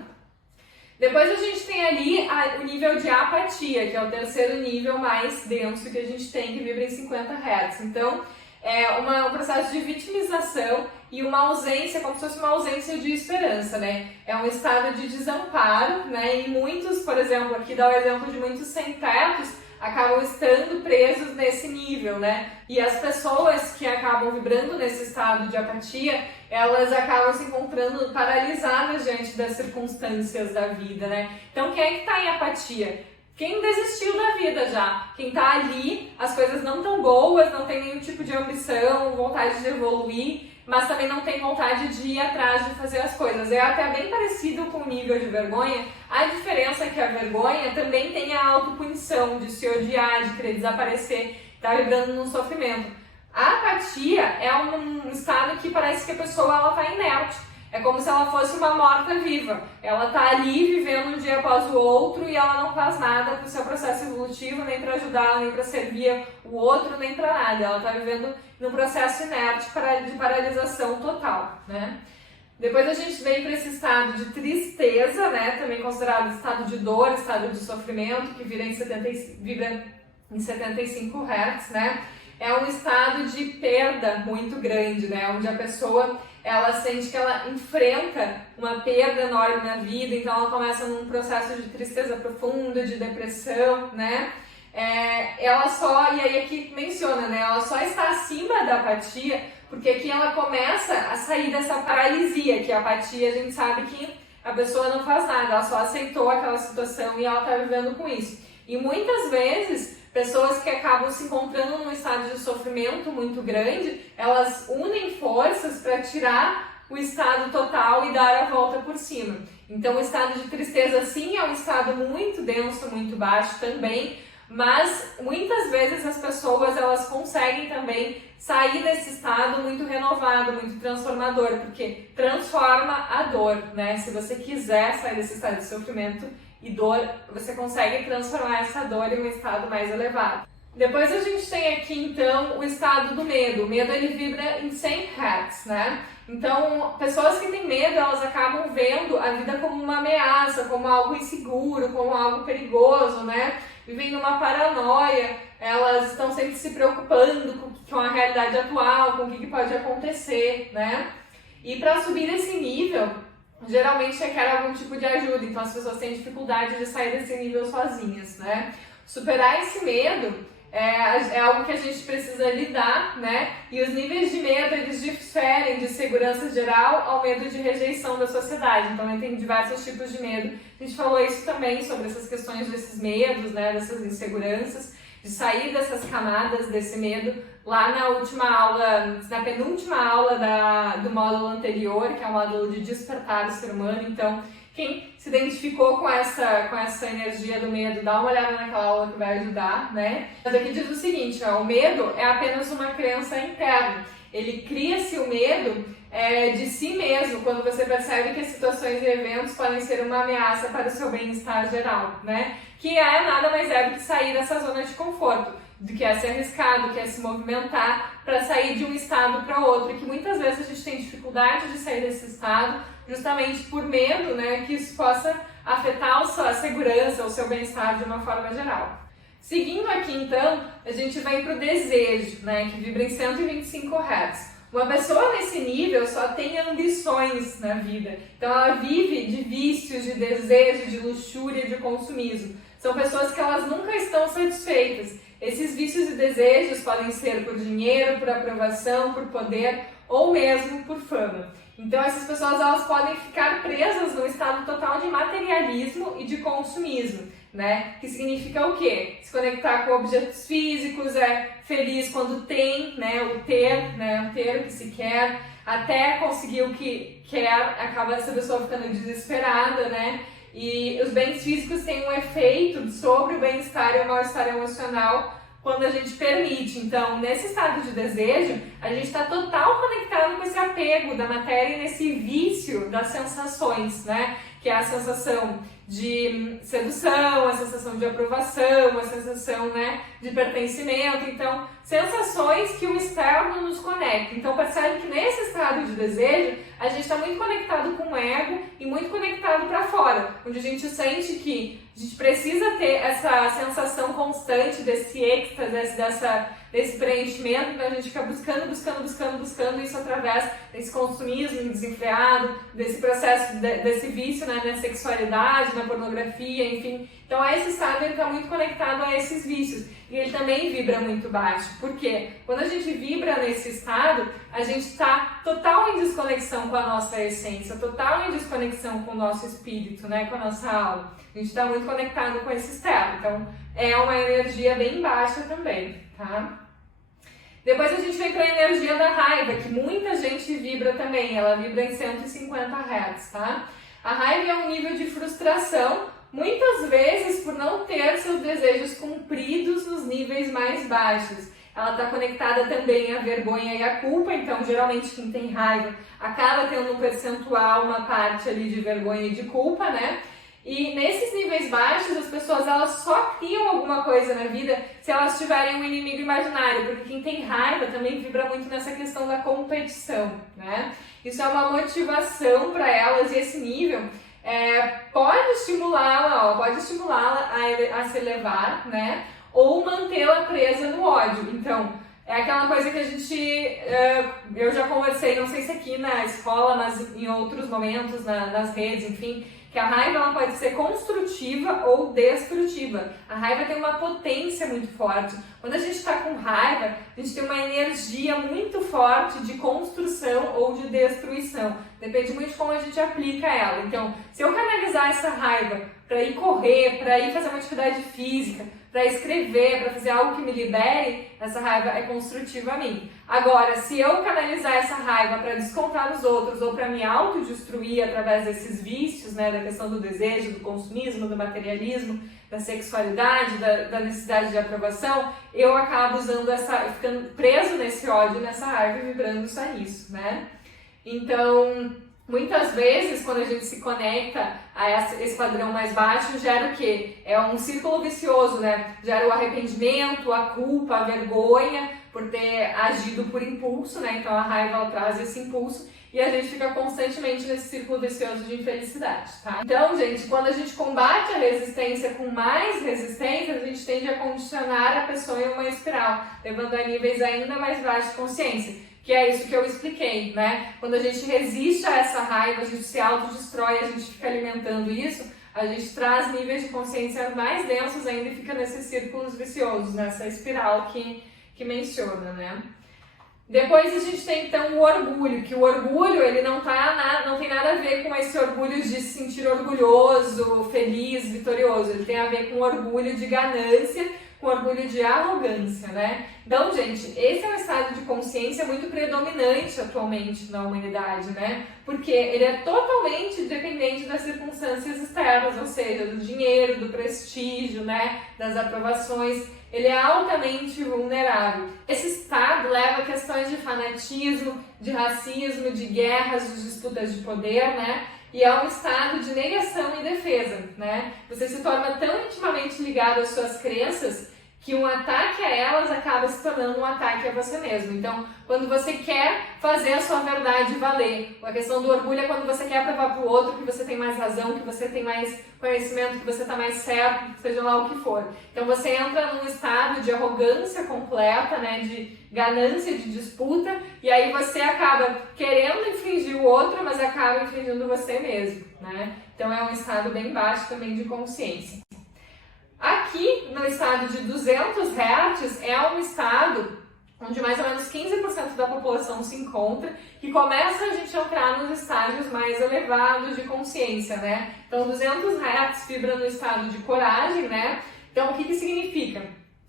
Depois a gente tem ali o nível de apatia, que é o terceiro nível mais denso que a gente tem, que vibra em 50 Hz. Então, é um processo de vitimização e uma ausência, como se fosse uma ausência de esperança, né? É um estado de desamparo, né? E muitos, por exemplo, aqui dá o exemplo de muitos sem-tetos, acabam estando presos nesse nível, né? E as pessoas que acabam vibrando nesse estado de apatia, elas acabam se encontrando paralisadas diante das circunstâncias da vida, né? Então, quem é que está em apatia? Quem desistiu da vida já, quem tá ali, as coisas não tão boas, não tem nenhum tipo de ambição, vontade de evoluir, mas também não tem vontade de ir atrás de fazer as coisas. É até bem parecido com o nível de vergonha, a diferença é que a vergonha também tem a autopunição, de se odiar, de querer desaparecer, tá vibrando num sofrimento. A apatia é um estado que parece que a pessoa ela tá inerte. É como se ela fosse uma morta-viva. Ela tá ali vivendo um dia após o outro e ela não faz nada pro seu processo evolutivo, nem para ajudar, nem para servir o outro, nem para nada. Ela tá vivendo num processo inerte de paralisação total, né? Depois a gente vem para esse estado de tristeza, né? Também considerado estado de dor, estado de sofrimento, que vibra em 75 Hz, né? É um estado de perda muito grande, né? Onde a pessoa ela sente que ela enfrenta uma perda enorme na vida, então ela começa num processo de tristeza profunda, de depressão, né? E aí aqui menciona, né? Ela só está acima da apatia, porque aqui ela começa a sair dessa paralisia, que a apatia a gente sabe que a pessoa não faz nada, ela só aceitou aquela situação e ela está vivendo com isso. E muitas vezes, pessoas que acabam se encontrando num estado de sofrimento muito grande, elas unem forças para tirar o estado total e dar a volta por cima. Então o estado de tristeza sim é um estado muito denso, muito baixo também, mas muitas vezes as pessoas elas conseguem também sair desse estado muito renovado, muito transformador, porque transforma a dor, né? Se você quiser sair desse estado de sofrimento e dor, você consegue transformar essa dor em um estado mais elevado. Depois a gente tem aqui então o estado do medo. O medo ele vibra em 100 Hz, né? Então, pessoas que têm medo, elas acabam vendo a vida como uma ameaça, como algo inseguro, como algo perigoso, né? Vivem numa paranoia, elas estão sempre se preocupando com a realidade atual, com o que pode acontecer, né? E para subir nesse nível, geralmente requer algum tipo de ajuda, então as pessoas têm dificuldade de sair desse nível sozinhas, né? Superar esse medo é algo que a gente precisa lidar, né? E os níveis de medo, eles diferem de segurança geral ao medo de rejeição da sociedade. Então, tem diversos tipos de medo. A gente falou isso também sobre essas questões desses medos, né? Dessas inseguranças, de sair dessas camadas desse medo lá na última aula, na penúltima aula do módulo anterior, que é o módulo de despertar o ser humano. Então, quem se identificou com essa energia do medo, dá uma olhada naquela aula que vai ajudar, né? Mas aqui diz o seguinte, o medo é apenas uma crença interna. ele cria-se o medo de si mesmo, quando você percebe que as situações e eventos podem ser uma ameaça para o seu bem-estar geral, né? Que nada mais é do que sair dessa zona de conforto, do que é se arriscar, do que é se movimentar para sair de um estado para outro, e que muitas vezes a gente tem dificuldade de sair desse estado justamente por medo, né, que isso possa afetar a sua segurança, o seu bem-estar de uma forma geral. Seguindo aqui então, a gente vem para o desejo, né, que vibra em 125 Hz. Uma pessoa nesse nível só tem ambições na vida, então ela vive de vícios, de desejo, de luxúria, de consumismo. São pessoas que elas nunca estão satisfeitas. Esses vícios e desejos podem ser por dinheiro, por aprovação, por poder ou mesmo por fama. Então essas pessoas elas podem ficar presas num estado total de materialismo e de consumismo, né? Que significa o quê? Se conectar com objetos físicos, feliz quando tem, né? O ter o que se quer, até conseguir o que quer, acaba essa pessoa ficando desesperada, né? E os bens físicos têm um efeito sobre o bem-estar e o mal-estar emocional quando a gente permite. Então, nesse estado de desejo, a gente está total conectado com esse apego da matéria e nesse vício das sensações, né? Que é a sensação de sedução, a sensação de aprovação, a sensação, né, de pertencimento. Então, sensações que o externo nos conecta. Então, percebe que nesse estado de desejo, a gente está muito conectado com o ego e muito conectado para fora, onde a gente sente que a gente precisa ter essa sensação constante desse êxtase, desse preenchimento, então a gente fica buscando isso através desse consumismo desenfreado, desse processo, desse vício, né, na sexualidade, na pornografia, enfim. Então esse estado está muito conectado a esses vícios e ele também vibra muito baixo. Por quê? Quando a gente vibra nesse estado, a gente está total em desconexão com a nossa essência, total em desconexão com o nosso espírito, né, com a nossa alma. A gente está muito conectado com esse externo, então é uma energia bem baixa também, tá? Depois a gente vem para a energia da raiva, que muita gente vibra também, ela vibra em 150 Hz, tá? A raiva é um nível de frustração, muitas vezes por não ter seus desejos cumpridos nos níveis mais baixos. Ela está conectada também à vergonha e à culpa, então geralmente quem tem raiva acaba tendo um percentual, uma parte ali de vergonha e de culpa, né? E nesses níveis baixos, as pessoas elas só criam alguma coisa na vida se elas tiverem um inimigo imaginário, porque quem tem raiva também vibra muito nessa questão da competição, né? Isso é uma motivação para elas e esse nível pode estimulá-la a se elevar, né? Ou mantê-la presa no ódio. Então, é aquela coisa que a gente, eu já conversei, não sei se aqui na escola, mas em outros momentos, nas redes, enfim, que a raiva ela pode ser construtiva ou destrutiva. A raiva tem uma potência muito forte. Quando a gente está com raiva, a gente tem uma energia muito forte de construção ou de destruição. Depende muito de como a gente aplica ela. Então, se eu canalizar essa raiva para ir correr, para ir fazer uma atividade física, para escrever, para fazer algo que me libere, essa raiva é construtiva a mim. Agora, se eu canalizar essa raiva para descontar nos outros ou para me autodestruir através desses vícios, né, da questão do desejo, do consumismo, do materialismo, da sexualidade, da necessidade de aprovação, eu acabo ficando preso nesse ódio, nessa raiva e vibrando só nisso, né? Então, muitas vezes, quando a gente se conecta a esse padrão mais baixo, gera o quê? É um círculo vicioso, né? Gera o arrependimento, a culpa, a vergonha por ter agido por impulso, né? Então a raiva ela traz esse impulso e a gente fica constantemente nesse círculo vicioso de infelicidade, tá? Então, gente, quando a gente combate a resistência com mais resistência, a gente tende a condicionar a pessoa em uma espiral, levando a níveis ainda mais baixos de consciência. Que é isso que eu expliquei, né? Quando a gente resiste a essa raiva, a gente se autodestrói, a gente fica alimentando isso, a gente traz níveis de consciência mais densos ainda e fica nesses círculos viciosos, nessa espiral que menciona, né? Depois a gente tem então o orgulho, que o orgulho ele não tem nada a ver com esse orgulho de se sentir orgulhoso, feliz, vitorioso, ele tem a ver com orgulho de ganância, com orgulho de arrogância, né? Então, gente, esse é um estado de consciência muito predominante atualmente na humanidade, né? Porque ele é totalmente dependente das circunstâncias externas, ou seja, do dinheiro, do prestígio, né? Das aprovações. ele é altamente vulnerável. Esse estado leva a questões de fanatismo, de racismo, de guerras, de disputas de poder, né? E é um estado de negação e defesa, né? Você se torna tão intimamente ligado às suas crenças que um ataque a elas acaba se tornando um ataque a você mesmo. Então, quando você quer fazer a sua verdade valer, a questão do orgulho é quando você quer provar para o outro que você tem mais razão, que você tem mais conhecimento, que você está mais certo, seja lá o que for. Então, você entra num estado de arrogância completa, né, de ganância, de disputa, e aí você acaba querendo infringir o outro, mas acaba infringindo você mesmo, né? Então, é um estado bem baixo também de consciência. Aqui, no estado de 200 Hz, é um estado onde mais ou menos 15% da população se encontra, que começa a gente entrar nos estágios mais elevados de consciência, né? Então, 200 Hz vibra no estado de coragem, né? Então, o que significa?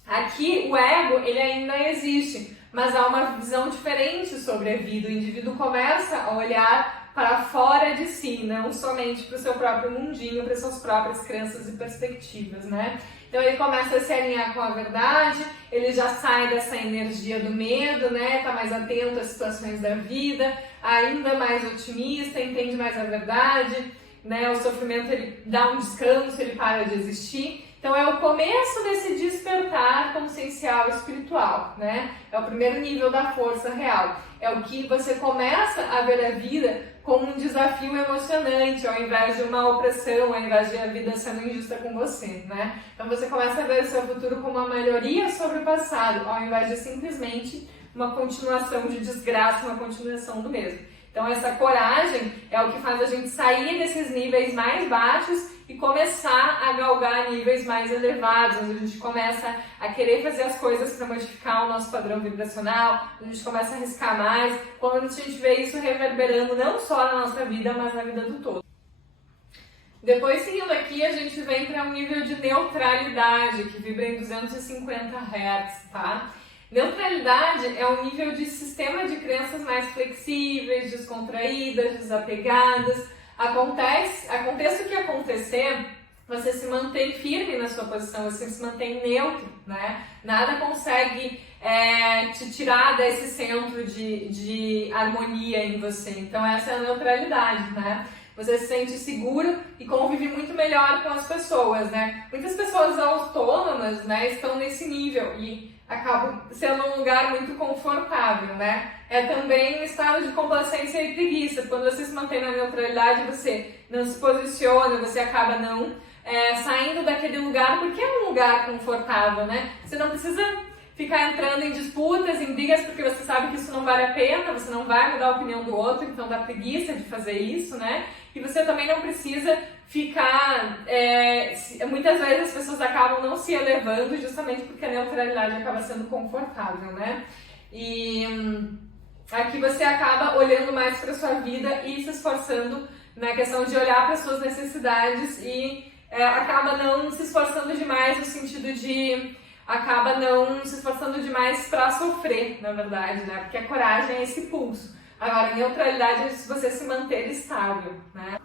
Aqui, o ego, ele ainda existe, mas há uma visão diferente sobre a vida. O indivíduo começa a olhar para fora de si, não somente para o seu próprio mundinho, para suas próprias crenças e perspectivas, né? Então ele começa a se alinhar com a verdade, ele já sai dessa energia do medo, né? Tá mais atento às situações da vida, ainda mais otimista, entende mais a verdade, né? O sofrimento, ele dá um descanso, ele para de existir. Então é o começo desse despertar consciencial espiritual, né? É o primeiro nível da força real. É o que você começa a ver a vida como um desafio emocionante, ao invés de uma opressão, ao invés de a vida sendo injusta com você, né? Então você começa a ver o seu futuro como uma melhoria sobre o passado, ao invés de simplesmente uma continuação de desgraça, uma continuação do mesmo. Então essa coragem é o que faz a gente sair desses níveis mais baixos e começar a galgar níveis mais elevados, onde a gente começa a querer fazer as coisas para modificar o nosso padrão vibracional, onde a gente começa a arriscar mais, quando a gente vê isso reverberando não só na nossa vida, mas na vida do todo. Depois, seguindo aqui, a gente vem para um nível de neutralidade, que vibra em 250 Hz, tá? Neutralidade é um nível de sistema de crenças mais flexíveis, descontraídas, desapegadas. Aconteça o que acontecer, você se mantém firme na sua posição, você se mantém neutro, né? Nada consegue te tirar desse centro de harmonia em você. Então essa é a neutralidade, né? Você se sente seguro e convive muito melhor com as pessoas, né? Muitas pessoas autônomas, né, estão nesse nível e acabam sendo um lugar muito confortável, né? É também um estado de complacência e preguiça. Quando você se mantém na neutralidade, você não se posiciona, você acaba não saindo daquele lugar, porque é um lugar confortável, né? Você não precisa ficar entrando em disputas, em brigas, porque você sabe que isso não vale a pena, você não vai mudar a opinião do outro, então dá preguiça de fazer isso, né? E você também não precisa ficar... muitas vezes as pessoas acabam não se elevando justamente porque a neutralidade acaba sendo confortável, né? E aqui você acaba olhando mais para sua vida e se esforçando na questão de olhar para suas necessidades e acaba não se esforçando demais no sentido de... acaba não se esforçando demais para sofrer, na verdade, né? Porque a coragem é esse pulso. Agora, a neutralidade é você se manter estável, né?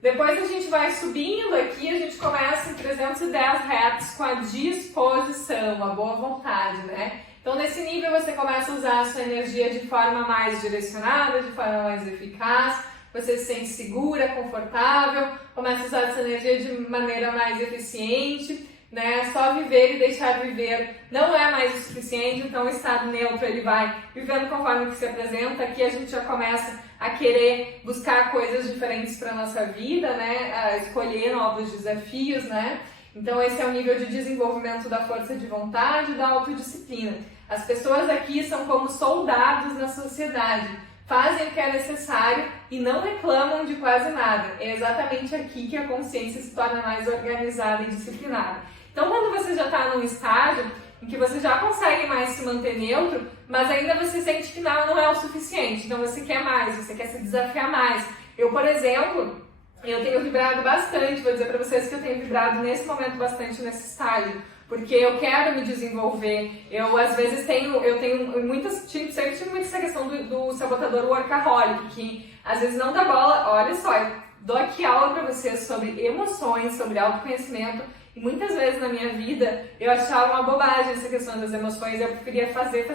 Depois a gente vai subindo aqui, a gente começa em 310 Hz com a disposição, a boa vontade, né? Então, nesse nível, você começa a usar a sua energia de forma mais direcionada, de forma mais eficaz, você se sente segura, confortável, começa a usar essa energia de maneira mais eficiente, né? Só viver e deixar viver não é mais o suficiente, então o estado neutro ele vai vivendo conforme que se apresenta. Aqui a gente já começa a querer buscar coisas diferentes para a nossa vida, né? A escolher novos desafios, né? Então esse é o nível de desenvolvimento da força de vontade e da autodisciplina. As pessoas aqui são como soldados na sociedade, fazem o que é necessário e não reclamam de quase nada. É exatamente aqui que a consciência se torna mais organizada e disciplinada. Então, quando você já está num estágio em que você já consegue mais se manter neutro, mas ainda você sente que não é o suficiente, então você quer mais, você quer se desafiar mais. Eu, por exemplo, eu tenho vibrado bastante, vou dizer para vocês que eu tenho vibrado nesse momento bastante nesse estágio, porque eu quero me desenvolver. Eu, às vezes, sempre tive muito essa questão do sabotador workaholic, que às vezes não dá bola. Olha só, eu dou aqui aula para vocês sobre emoções, sobre autoconhecimento, E muitas vezes na minha vida eu achava uma bobagem essa questão das emoções, eu preferia fazer.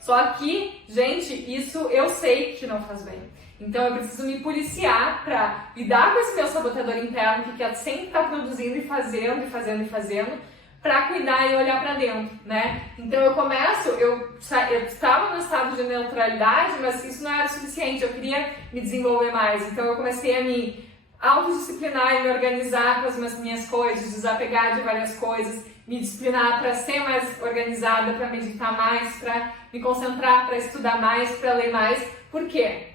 Só que, gente, isso eu sei que não faz bem. Então eu preciso me policiar pra lidar com esse meu sabotador interno que quer sempre estar produzindo e fazendo, pra cuidar e olhar pra dentro, né? Então eu estava no estado de neutralidade, mas isso não era suficiente, eu queria me desenvolver mais. Então eu comecei a me autodisciplinar e me organizar com as minhas coisas, desapegar de várias coisas, me disciplinar para ser mais organizada, para meditar mais, para me concentrar, para estudar mais, para ler mais. Por quê?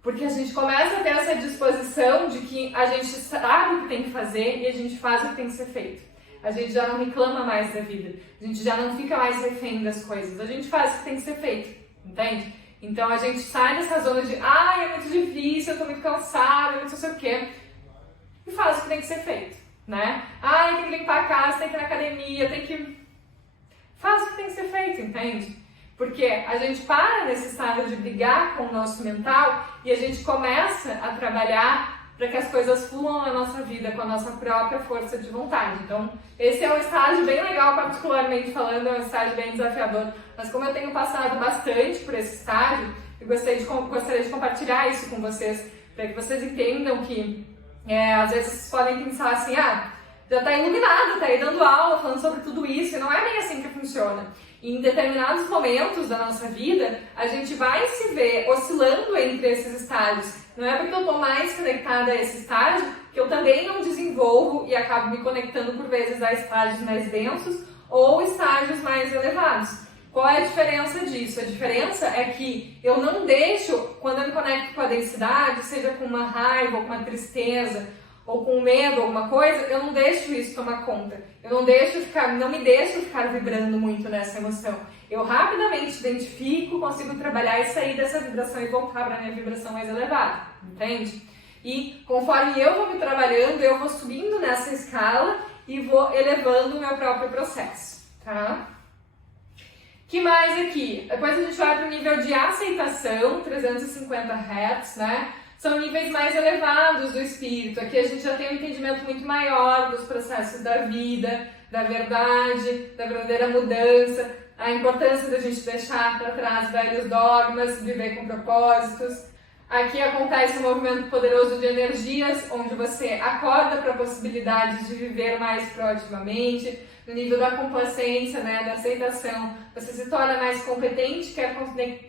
Porque a gente começa a ter essa disposição de que a gente sabe o que tem que fazer e a gente faz o que tem que ser feito. A gente já não reclama mais da vida, a gente já não fica mais refém das coisas, a gente faz o que tem que ser feito, entende? Então a gente sai dessa zona de é muito difícil, eu tô muito cansada, eu não sei o quê, e faz o que tem que ser feito, né? Tem que limpar a casa, tem que ir na academia, faz o que tem que ser feito, entende? Porque a gente para nesse estado de brigar com o nosso mental e a gente começa a trabalhar para que as coisas fluam na nossa vida com a nossa própria força de vontade. Então, esse é um estágio bem legal, particularmente falando, é um estágio bem desafiador. Mas como eu tenho passado bastante por esse estágio, eu gostaria de compartilhar isso com vocês, para que vocês entendam que, às vezes, vocês podem pensar assim, já está iluminado, está aí dando aula, falando sobre tudo isso, e não é bem assim que funciona. E em determinados momentos da nossa vida, a gente vai se ver oscilando entre esses estágios. Não é porque eu estou mais conectada a esse estágio que eu também não desenvolvo e acabo me conectando por vezes a estágios mais densos ou estágios mais elevados. Qual é a diferença disso? A diferença é que eu não deixo, quando eu me conecto com a densidade, seja com uma raiva ou com uma tristeza, ou com medo, alguma coisa, eu não deixo isso tomar conta. Eu não me deixo ficar vibrando muito nessa emoção. Eu rapidamente identifico, consigo trabalhar e sair dessa vibração e voltar para a minha vibração mais elevada, entende? E conforme eu vou me trabalhando, eu vou subindo nessa escala e vou elevando o meu próprio processo, tá? Que mais aqui? Depois a gente vai para o nível de aceitação, 350 Hz, né? São níveis mais elevados do espírito. Aqui a gente já tem um entendimento muito maior dos processos da vida, da verdade, da verdadeira mudança, a importância da gente deixar para trás velhos dogmas, viver com propósitos. Aqui acontece um movimento poderoso de energias, onde você acorda para a possibilidade de viver mais proativamente. No nível da complacência, né, da aceitação, você se torna mais competente, quer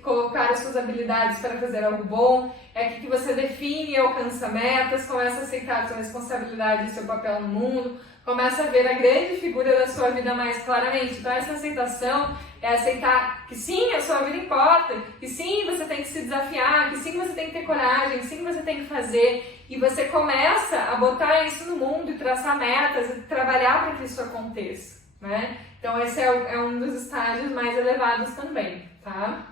colocar as suas habilidades para fazer algo bom. É aqui que você define e alcança metas, começa a aceitar a sua responsabilidade e seu papel no mundo, começa a ver a grande figura da sua vida mais claramente. Então essa aceitação é aceitar que sim, a sua vida importa, que sim, você tem que se desafiar, que sim, você tem que ter coragem, que sim, você tem que fazer. E você começa a botar isso no mundo e traçar metas e trabalhar para que isso aconteça, né? Então esse é um dos estágios mais elevados também, tá?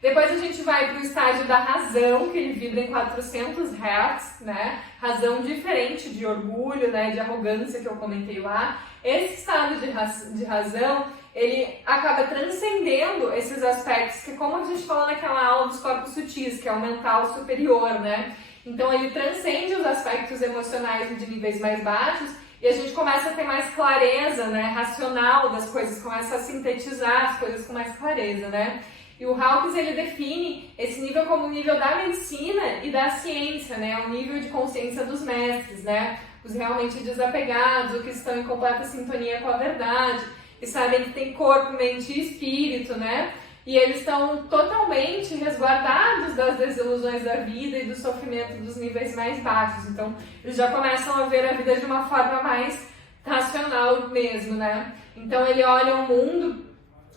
Depois a gente vai para o estágio da razão, que ele vibra em 400 Hz, né? Razão diferente de orgulho, né? De arrogância que eu comentei lá. Esse estado de razão, ele acaba transcendendo esses aspectos, que como a gente falou naquela aula dos corpos sutis, que é o mental superior, né? Então ele transcende os aspectos emocionais de níveis mais baixos e a gente começa a ter mais clareza, né, racional das coisas, começa a sintetizar as coisas com mais clareza, né? E o Hawkins, ele define esse nível como o nível da medicina e da ciência, né? O nível de consciência dos mestres, né? Os realmente desapegados, os que estão em completa sintonia com a verdade, e sabem que tem corpo, mente e espírito, né? E eles estão totalmente resguardados das desilusões da vida e do sofrimento dos níveis mais baixos. Então, eles já começam a ver a vida de uma forma mais racional mesmo, né? Então, ele olha o mundo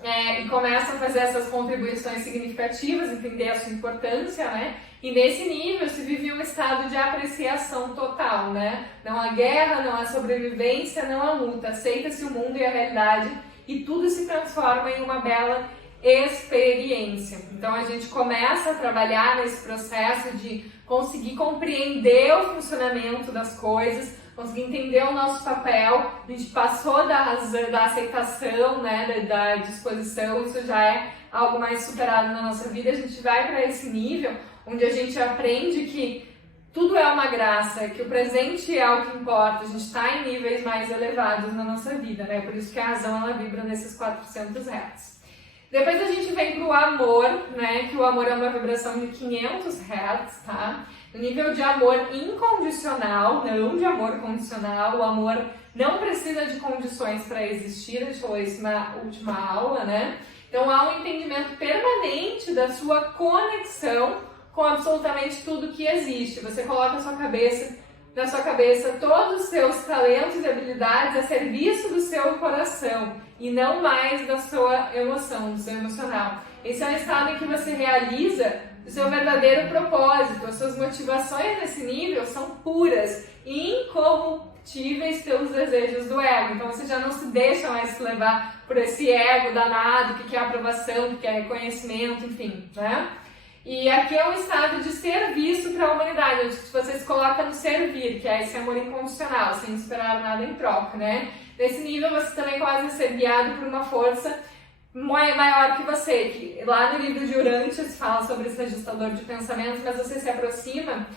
e começa a fazer essas contribuições significativas, entender a sua importância, né? E nesse nível se vive um estado de apreciação total, né? Não há guerra, não há sobrevivência, não há luta. Aceita-se o mundo e a realidade e tudo se transforma em uma bela experiência. Então a gente começa a trabalhar nesse processo de conseguir compreender o funcionamento das coisas, conseguir entender o nosso papel. A gente passou da aceitação, né, da disposição, isso já é algo mais superado na nossa vida. A gente vai para esse nível onde a gente aprende que tudo é uma graça, que o presente é o que importa, a gente está em níveis mais elevados na nossa vida, né? Por isso que a razão ela vibra nesses 400 Hz. Depois a gente vem para o amor, né? Que o amor é uma vibração de 500 Hz, tá? No nível de amor incondicional, não de amor condicional, o amor não precisa de condições para existir, a gente falou isso na última aula, né? Então há um entendimento permanente da sua conexão com absolutamente tudo que existe. Você coloca na sua cabeça todos os seus talentos e habilidades a serviço do seu coração e não mais da sua emoção, do seu emocional. Esse é um estado em que você realiza o seu verdadeiro propósito. As suas motivações nesse nível são puras e incorruptíveis pelos desejos do ego. Então você já não se deixa mais se levar por esse ego danado que quer aprovação, que quer reconhecimento, enfim, né? E aqui é um estado de serviço para a humanidade, onde você se coloca no servir, que é esse amor incondicional, sem esperar nada em troca, né? Nesse nível você também começa a ser guiado por uma força maior que você, que lá no livro de Urantia fala sobre esse ajustador de pensamentos, mas você se aproxima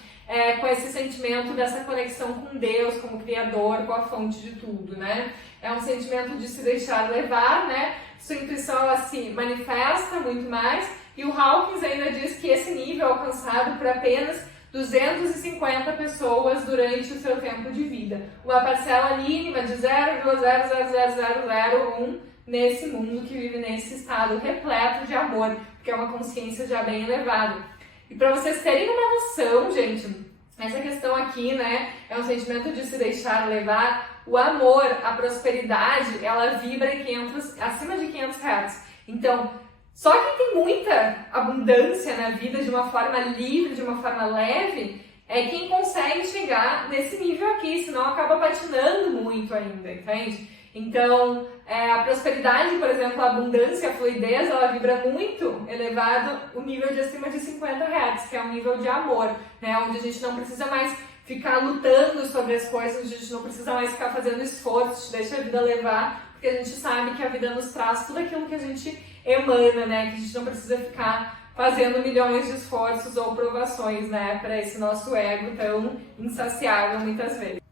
com esse sentimento dessa conexão com Deus, como Criador, com a fonte de tudo, né? É um sentimento de se deixar levar, né? Sua intuição ela se manifesta muito mais. E o Hawkins ainda diz que esse nível é alcançado por apenas 250 pessoas durante o seu tempo de vida. Uma parcela mínima de 0,00001 nesse mundo que vive nesse estado repleto de amor, que é uma consciência já bem elevada. E para vocês terem uma noção, gente, essa questão aqui, né, é um sentimento de se deixar levar. O amor, a prosperidade, ela vibra em acima de 500 Hz. Então, só quem tem muita abundância na vida de uma forma livre, de uma forma leve, é quem consegue chegar nesse nível aqui, senão acaba patinando muito ainda, entende? Então, a prosperidade, por exemplo, a abundância, a fluidez, ela vibra muito elevado o nível de acima de 50 Hz, que é um nível de amor, né? Onde a gente não precisa mais ficar lutando sobre as coisas, onde a gente não precisa mais ficar fazendo esforço, deixa a vida levar, porque a gente sabe que a vida nos traz tudo aquilo que a gente emana, né? Que a gente não precisa ficar fazendo milhões de esforços ou provações, né? Para esse nosso ego tão insaciável muitas vezes.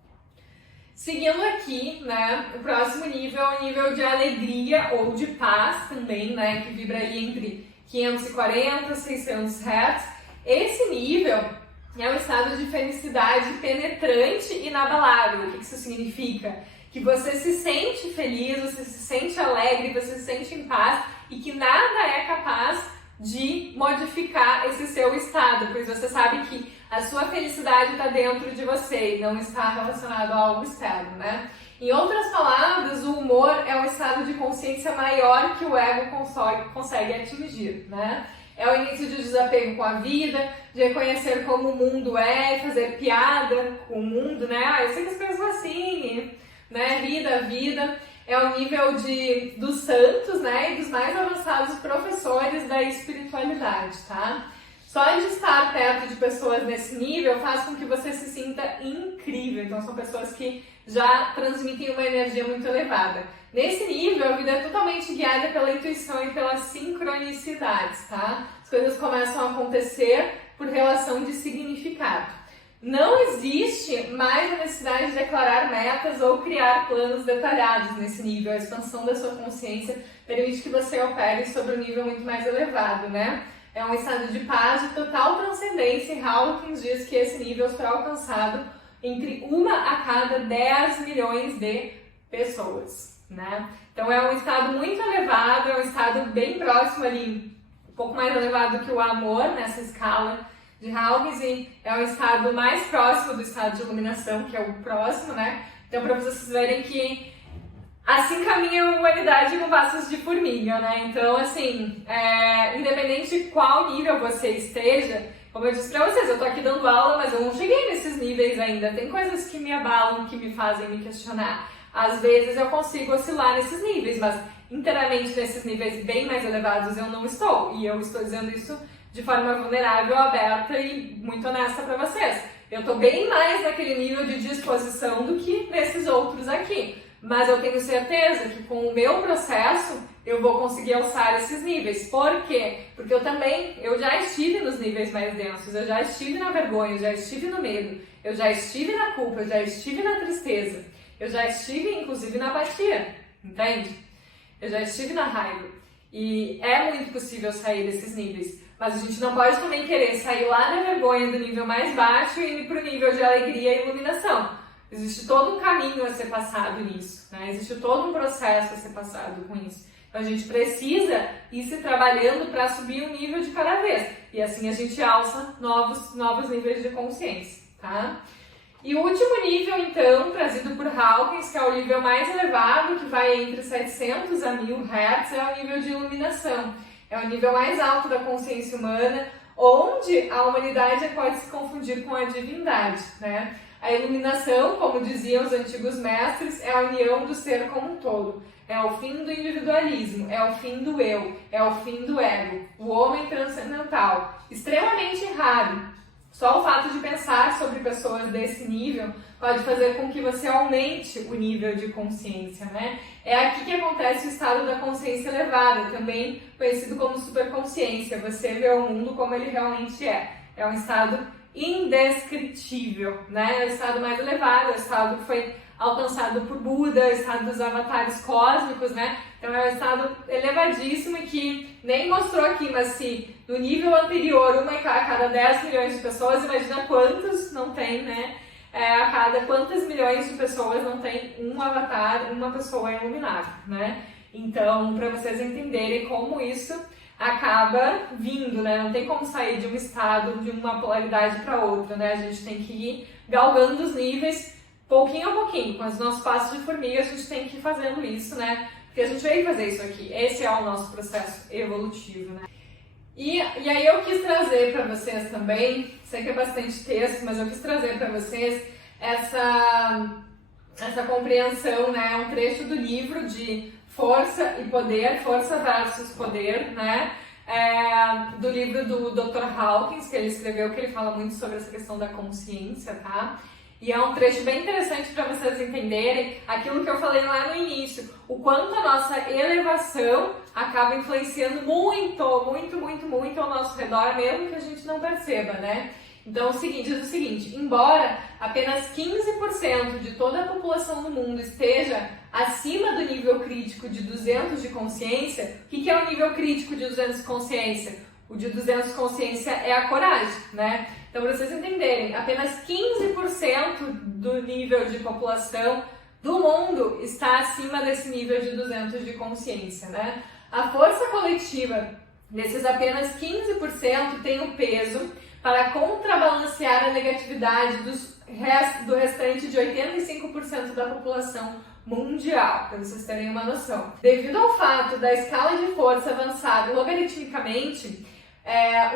Seguindo aqui, né? O próximo nível é o nível de alegria ou de paz também, né? Que vibra aí entre 540 e 600 Hz. Esse nível é um estado de felicidade penetrante e inabalável. O que isso significa? Que você se sente feliz, você se sente alegre, você se sente em paz e que nada é capaz de modificar esse seu estado, pois você sabe que a sua felicidade está dentro de você e não está relacionado a algo externo, né? Em outras palavras, o humor é um estado de consciência maior que o ego consegue atingir, né? É o início de desapego com a vida, de reconhecer como o mundo é, fazer piada com o mundo, né? Eu sei que as coisas são assim, né? Vida. É o nível dos santos, né? E dos mais avançados professores da espiritualidade, tá? Só de estar perto de pessoas nesse nível faz com que você se sinta incrível. Então, são pessoas que já transmitem uma energia muito elevada. Nesse nível, a vida é totalmente guiada pela intuição e pelas sincronicidades, tá? As coisas começam a acontecer por relação de significado. Não existe mais a necessidade de declarar metas ou criar planos detalhados nesse nível. A expansão da sua consciência permite que você opere sobre um nível muito mais elevado, né? É um estado de paz, de total transcendência, e Hawkins diz que esse nível será alcançado entre 1 a cada 10 milhões de pessoas, né? Então é um estado muito elevado, é um estado bem próximo ali, um pouco mais elevado que o amor nessa escala de Hawkins, e é um estado mais próximo do estado de iluminação, que é o próximo, né? Então, para vocês verem que assim caminha a humanidade com passos de formiga, né? Então, assim, independente de qual nível você esteja, como eu disse pra vocês, eu tô aqui dando aula, mas eu não cheguei nesses níveis ainda. Tem coisas que me abalam, que me fazem me questionar. Às vezes eu consigo oscilar nesses níveis, mas inteiramente nesses níveis bem mais elevados eu não estou. E eu estou dizendo isso de forma vulnerável, aberta e muito honesta pra vocês. Eu tô bem mais naquele nível de disposição do que nesses outros aqui. mas eu tenho certeza que com o meu processo eu vou conseguir alçar esses níveis. Por quê? Porque eu já estive nos níveis mais densos, eu já estive na vergonha, eu já estive no medo, eu já estive na culpa, eu já estive na tristeza, eu já estive inclusive na apatia, entende? Eu já estive na raiva. E é muito possível sair desses níveis. Mas a gente não pode também querer sair lá da vergonha do nível mais baixo e ir para o nível de alegria e iluminação. Existe todo um caminho a ser passado nisso, né? Existe todo um processo a ser passado com isso. Então a gente precisa ir se trabalhando para subir um nível de cada vez. E assim a gente alça novos níveis de consciência, tá? E o último nível, então, trazido por Hawkins, que é o nível mais elevado, que vai entre 700 a 1000 Hz, é o nível de iluminação. É o nível mais alto da consciência humana, onde a humanidade pode se confundir com a divindade, né? A iluminação, como diziam os antigos mestres, é a união do ser como um todo. É o fim do individualismo, é o fim do eu, é o fim do ego. O homem transcendental, extremamente raro. Só o fato de pensar sobre pessoas desse nível pode fazer com que você aumente o nível de consciência, né? É aqui que acontece o estado da consciência elevada, também conhecido como superconsciência. Você vê o mundo como ele realmente é. É um estado indescritível, né? É o estado mais elevado, é o estado que foi alcançado por Buda, é o estado dos avatares cósmicos, né? Então é um estado elevadíssimo e que nem mostrou aqui, mas se no nível anterior uma a cada 10 milhões de pessoas, imagina quantos não tem, né? A cada quantas milhões de pessoas não tem um avatar, uma pessoa iluminada, né? Então, para vocês entenderem como isso acaba vindo, né? Não tem como sair de um estado, de uma polaridade para outra, né? A gente tem que ir galgando os níveis pouquinho a pouquinho, com os nossos passos de formiga, a gente tem que ir fazendo isso, né? Porque a gente veio fazer isso aqui, esse é o nosso processo evolutivo, né? E aí eu quis trazer para vocês também, sei que é bastante texto, mas eu quis trazer para vocês essa compreensão, né? Um trecho do livro de Força e Poder, Força versus Poder, né? Do livro do Dr. Hawkins, que ele escreveu, que ele fala muito sobre essa questão da consciência, tá? E é um trecho bem interessante para vocês entenderem aquilo que eu falei lá no início, o quanto a nossa elevação acaba influenciando muito ao nosso redor, mesmo que a gente não perceba, né? Então, diz o seguinte, embora apenas 15% de toda a população do mundo esteja acima do nível crítico de 200 de consciência, o que é o nível crítico de 200 de consciência? O de 200 de consciência é a coragem, né? Então, para vocês entenderem, apenas 15% do nível de população do mundo está acima desse nível de 200 de consciência, né? A força coletiva desses apenas 15% tem o peso para contrabalancear a negatividade do restante de 85% da população mundial, para vocês terem uma noção. Devido ao fato da escala de força avançar logaritmicamente,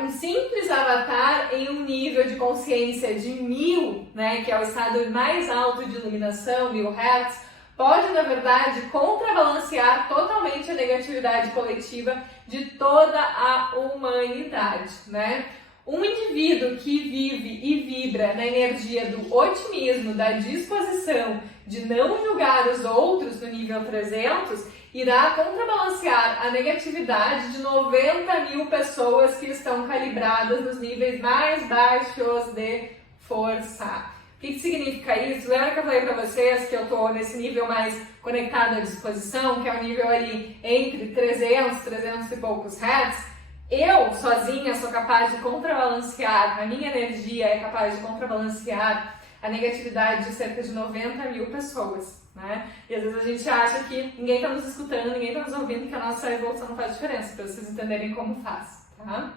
um simples avatar em um nível de consciência de 1000, né, que é o estado mais alto de iluminação, 1000 Hz, pode, na verdade, contrabalancear totalmente a negatividade coletiva de toda a humanidade, né? Um indivíduo que vive e vibra na energia do otimismo, da disposição de não julgar os outros no nível 300, irá contrabalancear a negatividade de 90.000 pessoas que estão calibradas nos níveis mais baixos de força. O que significa isso? Lembra que eu falei para vocês que eu estou nesse nível mais conectado à disposição, que é o nível ali entre 300 e poucos Hz? Eu, sozinha, sou capaz de contrabalancear, a minha energia é capaz de contrabalancear a negatividade de cerca de 90.000 pessoas, né? E às vezes a gente acha que ninguém está nos escutando, ninguém está nos ouvindo, que a nossa evolução não faz diferença, para vocês entenderem como faz, tá?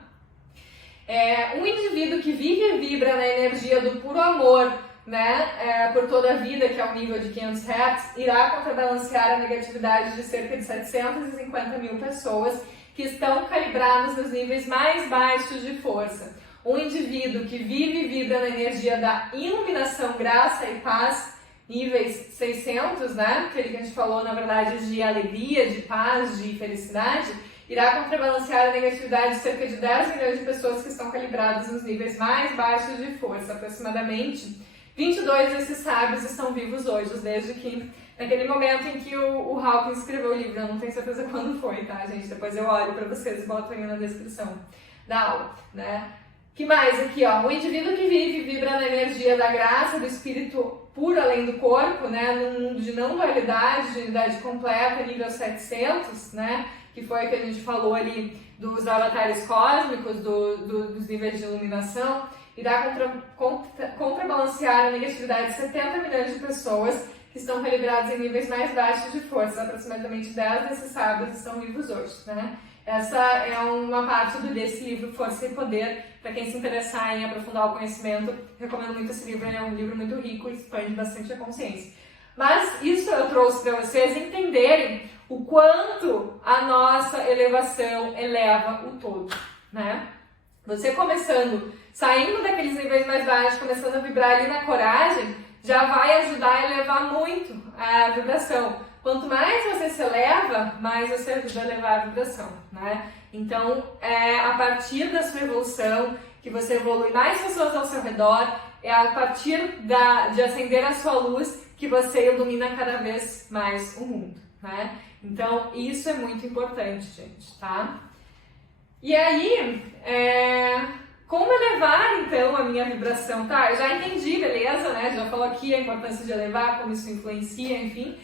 Um indivíduo que vive e vibra na energia do puro amor, né, por toda a vida, que é o nível de 500 Hz, irá contrabalancear a negatividade de cerca de 750.000 pessoas que estão calibradas nos níveis mais baixos de força. Um indivíduo que vive e vibra na energia da iluminação, graça e paz, níveis 600, né, que a gente falou, na verdade, de alegria, de paz, de felicidade, irá contrabalancear a negatividade de cerca de 10 milhões de pessoas que estão calibradas nos níveis mais baixos de força. Aproximadamente 22 desses sábios estão vivos hoje, desde que naquele momento em que o Hawkins escreveu o livro. Eu não tenho certeza quando foi, tá, gente? Depois eu olho pra vocês e boto aí na descrição da aula, né? Que mais aqui, ó? O indivíduo que vive e vibra na energia da graça, do espírito puro além do corpo, né? Num mundo de não dualidade, de unidade completa, nível 700, né? Que foi o que a gente falou ali dos avatares cósmicos, dos níveis de iluminação, irá contrabalancear a negatividade de 70 milhões de pessoas que estão calibradas em níveis mais baixos de força. Aproximadamente 10 desses sábios estão vivos hoje, né? Essa é uma parte desse livro, Força e Poder. Para quem se interessar em aprofundar o conhecimento, recomendo muito esse livro. Ele é um livro muito rico e expande bastante a consciência. Mas isso eu trouxe para vocês entenderem o quanto a nossa elevação eleva o todo, né? Você começando, saindo daqueles níveis mais baixos, começando a vibrar ali na coragem, já vai ajudar a elevar muito a vibração. Quanto mais você se eleva, mais você ajuda a elevar a vibração, né? Então, é a partir da sua evolução, que você evolui mais pessoas ao seu redor, é a partir de acender a sua luz que você ilumina cada vez mais o mundo, né? Então, isso é muito importante, gente, tá? E aí, como elevar, então, a minha vibração? Tá, eu já entendi, beleza, né? Já falou aqui a importância de elevar, como isso influencia, enfim.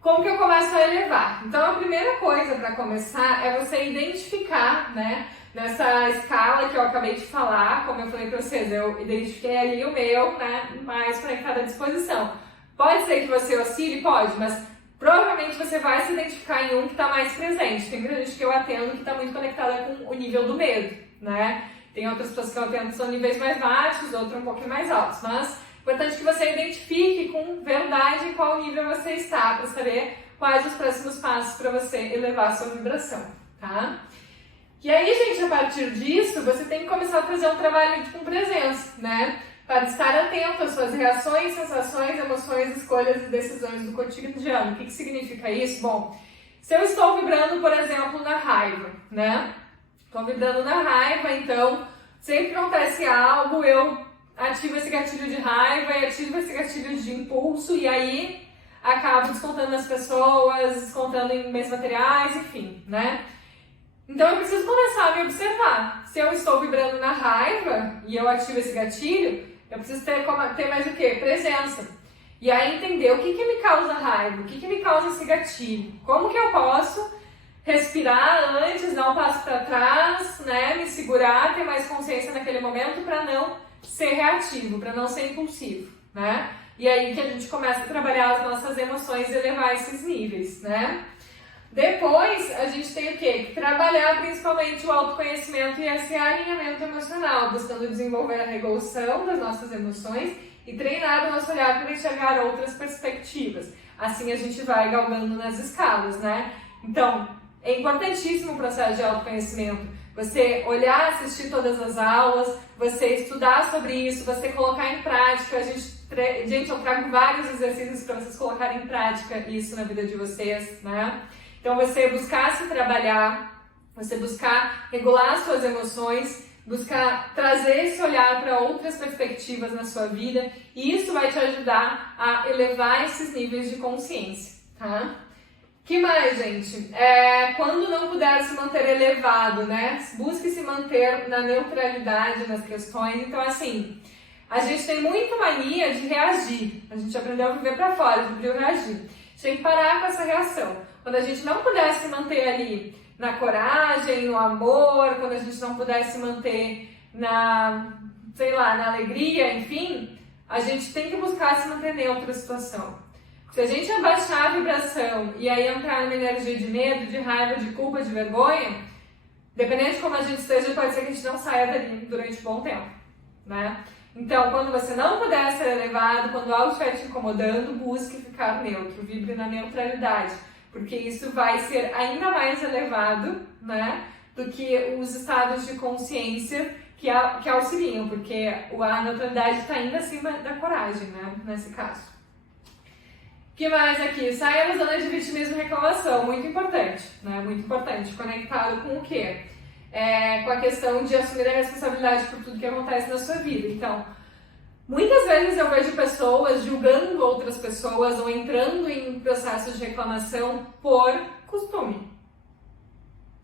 Como que eu começo a elevar? Então, a primeira coisa para começar é você identificar, né? Nessa escala que eu acabei de falar, como eu falei para vocês, eu identifiquei ali o meu, né? Mais conectado à disposição. Pode ser que você oscile? Pode, mas provavelmente você vai se identificar em um que está mais presente. Tem muita gente que eu atendo que está muito conectada com o nível do medo, né? Tem outras pessoas que eu atendo que são níveis mais baixos, outros um pouquinho mais altos, mas importante que você identifique com verdade em qual nível você está, para saber quais os próximos passos para você elevar a sua vibração, tá? E aí, gente, a partir disso, você tem que começar a fazer um trabalho com presença, né? Para estar atento às suas reações, sensações, emoções, escolhas e decisões do cotidiano. O que significa isso? Bom, se eu estou vibrando, por exemplo, na raiva, né? Estou vibrando na raiva, então, sempre que acontece algo, eu ativo esse gatilho de raiva e ativo esse gatilho de impulso e aí acabo descontando nas pessoas, descontando em bens materiais, enfim, né? Então eu preciso começar a me observar. Se eu estou vibrando na raiva e eu ativo esse gatilho, eu preciso ter mais o quê? Presença. E aí entender o que me causa raiva, o que me causa esse gatilho, como que eu posso respirar antes, dar um passo para trás, né? Me segurar, ter mais consciência naquele momento para não ser reativo, para não ser impulsivo, né? E aí que a gente começa a trabalhar as nossas emoções e elevar esses níveis, né? Depois, a gente tem o quê? Trabalhar principalmente o autoconhecimento e esse alinhamento emocional, buscando desenvolver a regulação das nossas emoções e treinar o nosso olhar para enxergar outras perspectivas. Assim a gente vai galgando nas escalas, né? Então, é importantíssimo o processo de autoconhecimento. Você olhar, assistir todas as aulas, você estudar sobre isso, você colocar em prática. Gente, eu trago vários exercícios para vocês colocarem em prática isso na vida de vocês, né? Então, você buscar se trabalhar, você buscar regular as suas emoções, buscar trazer esse olhar para outras perspectivas na sua vida, e isso vai te ajudar a elevar esses níveis de consciência, tá? Que mais, gente? Quando não puder se manter elevado, né? Busque se manter na neutralidade nas questões. Então, assim, a gente tem muita mania de reagir. A gente aprendeu a viver para fora, de reagir. A gente tem que parar com essa reação. Quando a gente não puder se manter ali na coragem, no amor, quando a gente não puder se manter na alegria, enfim, a gente tem que buscar se manter neutro na situação. Se a gente abaixar a vibração e aí entrar numa energia de medo, de raiva, de culpa, de vergonha, dependendo de como a gente esteja, pode ser que a gente não saia dali durante um bom tempo, né? Então, quando você não puder ser elevado, quando algo estiver te incomodando, busque ficar neutro, vibre na neutralidade, porque isso vai ser ainda mais elevado, né, do que os estados de consciência que auxiliam, porque a neutralidade está ainda acima da coragem, né, nesse caso. O que mais aqui? Saia da zona de vitimismo e reclamação, muito importante, né? Muito importante, conectado com o quê? Com a questão de assumir a responsabilidade por tudo que acontece na sua vida. Então, Muitas vezes eu vejo pessoas julgando outras pessoas ou entrando em processos de reclamação por costume,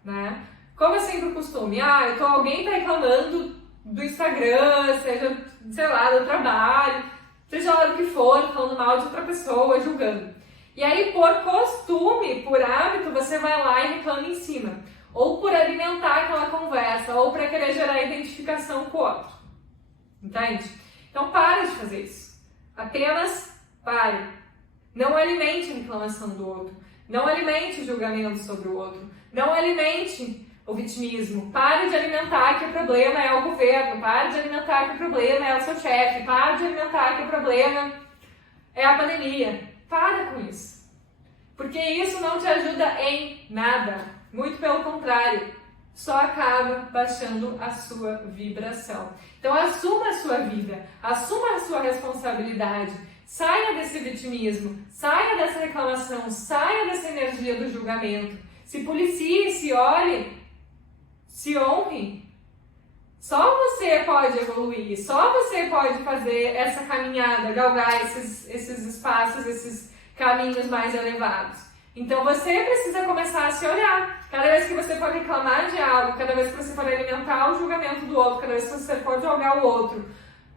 né? Como assim por costume? Alguém tá reclamando do Instagram, seja, sei lá, do trabalho, seja lá do que for, falando mal de outra pessoa, julgando. E aí, por costume, por hábito, você vai lá e reclama em cima. Ou por alimentar aquela conversa, ou para querer gerar identificação com o outro. Entende? Então, para de fazer isso. Apenas pare. Não alimente a reclamação do outro. Não alimente o julgamento sobre o outro. Não alimente o vitimismo. Pare de alimentar que o problema é o governo. Pare de alimentar que o problema é o seu chefe. Pare de alimentar que o problema é a pandemia. Para com isso. Porque isso não te ajuda em nada. Muito pelo contrário. Só acaba baixando a sua vibração. Então assuma a sua vida. Assuma a sua responsabilidade. Saia desse vitimismo. Saia dessa reclamação. Saia dessa energia do julgamento. Se policie, se olhe. Se honre. Só você pode evoluir, só você pode fazer essa caminhada, galgar esses espaços, esses caminhos mais elevados. Então você precisa começar a se olhar. Cada vez que você for reclamar de algo, cada vez que você for alimentar o julgamento do outro, cada vez que você for julgar o outro,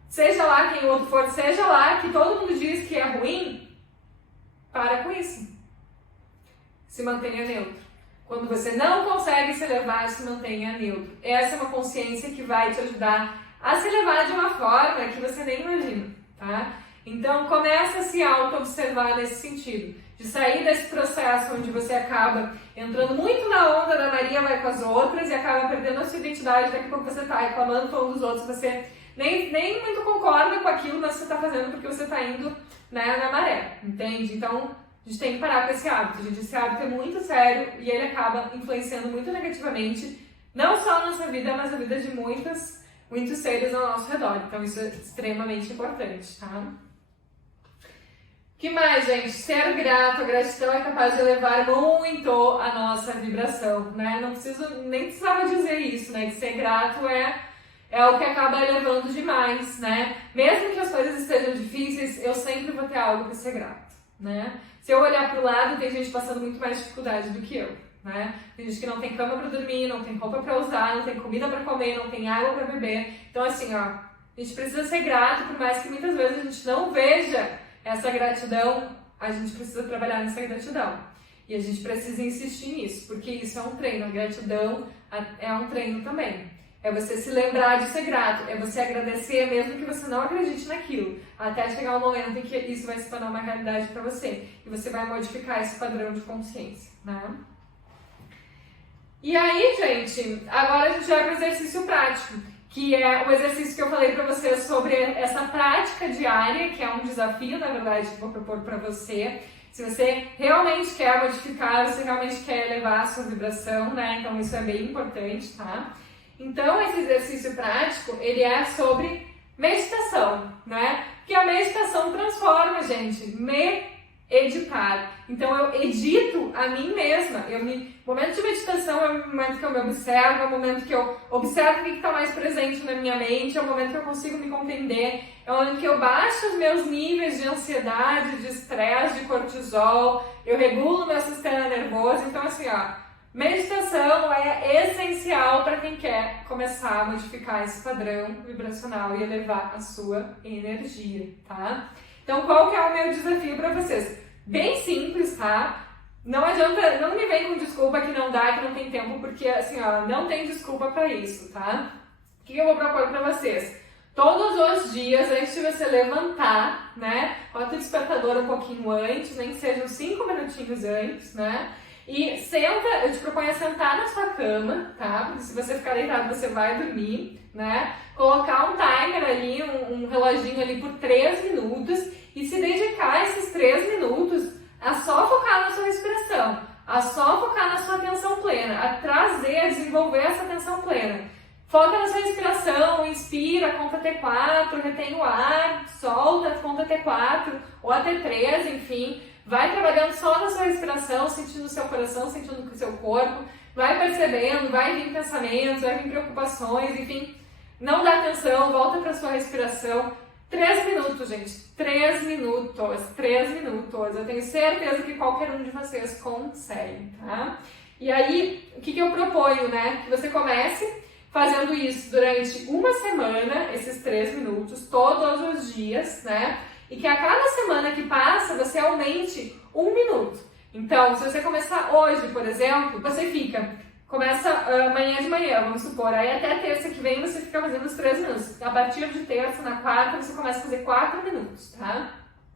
seja lá quem o outro for, seja lá que todo mundo diz que é ruim, para com isso. Se mantenha neutro. Quando você não consegue se elevar, se mantenha neutro. Essa é uma consciência que vai te ajudar a se elevar de uma forma que você nem imagina, tá? Então, começa a se auto-observar nesse sentido. De sair desse processo onde você acaba entrando muito na onda da Maria vai com as outras e acaba perdendo a sua identidade. Daqui a pouco você tá reclamando falando dos outros, você nem muito concorda com aquilo, mas você tá fazendo porque você tá indo, né, na maré, entende? Então, a gente tem que parar com esse hábito, gente. Esse hábito é muito sério e ele acaba influenciando muito negativamente, não só a nossa vida, mas a vida de muitos seres ao nosso redor. Então isso é extremamente importante, tá? O que mais, gente? Ser grato, a gratidão é capaz de elevar muito a nossa vibração, né? Nem precisava dizer isso, né? Que ser grato é o que acaba elevando demais, né? Mesmo que as coisas estejam difíceis, eu sempre vou ter algo para ser grato, né? Se eu olhar para o lado, tem gente passando muito mais dificuldade do que eu, né? Tem gente que não tem cama para dormir, não tem roupa para usar, não tem comida para comer, não tem água para beber. Então, assim, ó, a gente precisa ser grato, por mais que muitas vezes a gente não veja essa gratidão, a gente precisa trabalhar nessa gratidão. E a gente precisa insistir nisso, porque isso é um treino. A gratidão é um treino também. É você se lembrar de ser grato, é você agradecer mesmo que você não acredite naquilo, até chegar um momento em que isso vai se tornar uma realidade para você e você vai modificar esse padrão de consciência, né? E aí, gente, agora a gente vai para o exercício prático, que é o exercício que eu falei para vocês sobre essa prática diária, que é um desafio, na verdade, que eu vou propor para você. Se você realmente quer modificar, você realmente quer elevar a sua vibração, né? Então isso é bem importante, tá? Então, esse exercício prático, ele é sobre meditação, né? Porque a meditação transforma, gente, editar. Então, eu edito a mim mesma. O momento de meditação é o momento que eu me observo, é o momento que eu observo o que está mais presente na minha mente, é o momento que eu consigo me compreender, é o momento que eu baixo os meus níveis de ansiedade, de estresse, de cortisol, eu regulo meu sistema nervoso. Então, assim, ó, meditação é essencial para quem quer começar a modificar esse padrão vibracional e elevar a sua energia, tá? Então, qual que é o meu desafio para vocês? Bem simples, tá? Não adianta, não me vem com desculpa que não dá, que não tem tempo, porque assim, ó, não tem desculpa para isso, tá? O que eu vou propor para vocês? Todos os dias, antes de você levantar, né? Bota o despertador um pouquinho antes, nem que sejam 5 minutinhos antes, né? E senta, eu te proponho a sentar na sua cama, tá? Porque se você ficar deitado, você vai dormir, né? Colocar um timer ali, um reloginho ali por 3 minutos e se dedicar a esses 3 minutos a só focar na sua respiração, a só focar na sua atenção plena, a desenvolver essa atenção plena. Foca na sua respiração, inspira, conta até 4, retém o ar, solta, conta até 4 ou até 3, enfim. Vai trabalhando só na sua respiração, sentindo o seu coração, sentindo o seu corpo, vai percebendo, vai vir pensamentos, vai vir preocupações, enfim. Não dá atenção, volta para a sua respiração. 3 minutos, gente. 3 minutos. 3 minutos. Eu tenho certeza que qualquer um de vocês consegue, tá? E aí, o que eu proponho, né? Que você comece fazendo isso durante uma semana, esses 3 minutos, todos os dias, né? E que a cada semana que passa, você aumente 1 minuto. Então, se você começar hoje, por exemplo, começa amanhã de manhã, vamos supor, aí até terça que vem você fica fazendo os 3 minutos. A partir de terça, na quarta, você começa a fazer 4 minutos, tá?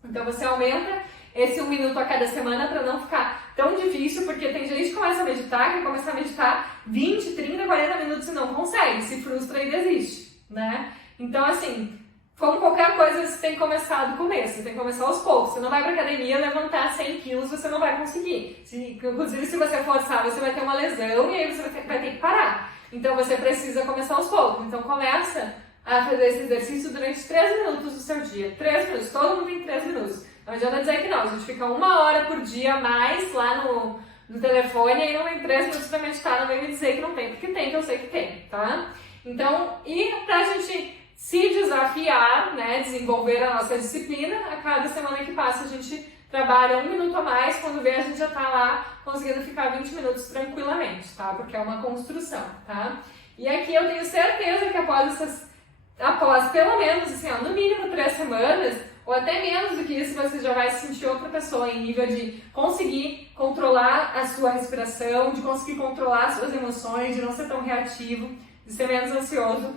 Então você aumenta esse 1 minuto a cada semana para não ficar tão difícil, porque tem gente que começa a meditar, que começa a meditar 20, 30, 40 minutos e não consegue, se frustra e desiste, né? Então, assim, como qualquer coisa, você tem que começar do começo, você tem que começar aos poucos. Você não vai pra academia levantar 100 quilos, você não vai conseguir. Inclusive, se você forçar, você vai ter uma lesão e aí você vai ter que parar. Então, você precisa começar aos poucos. Então, começa a fazer esse exercício durante 3 minutos do seu dia. 3 minutos, todo mundo tem 3 minutos. Não adianta dizer que não, a gente fica 1 hora por dia a mais lá no telefone e aí não tem 3 minutos pra meditar, não vem me dizer que não tem, porque tem, que eu sei que tem, tá? Então, e pra gente se desafiar, né, desenvolver a nossa disciplina, a cada semana que passa a gente trabalha 1 minuto a mais, quando vê a gente já tá lá conseguindo ficar 20 minutos tranquilamente, tá? Porque é uma construção, tá? E aqui eu tenho certeza que após pelo menos, assim, ó, no mínimo 3 semanas, ou até menos do que isso, você já vai se sentir outra pessoa em nível de conseguir controlar a sua respiração, de conseguir controlar as suas emoções, de não ser tão reativo, de ser menos ansioso.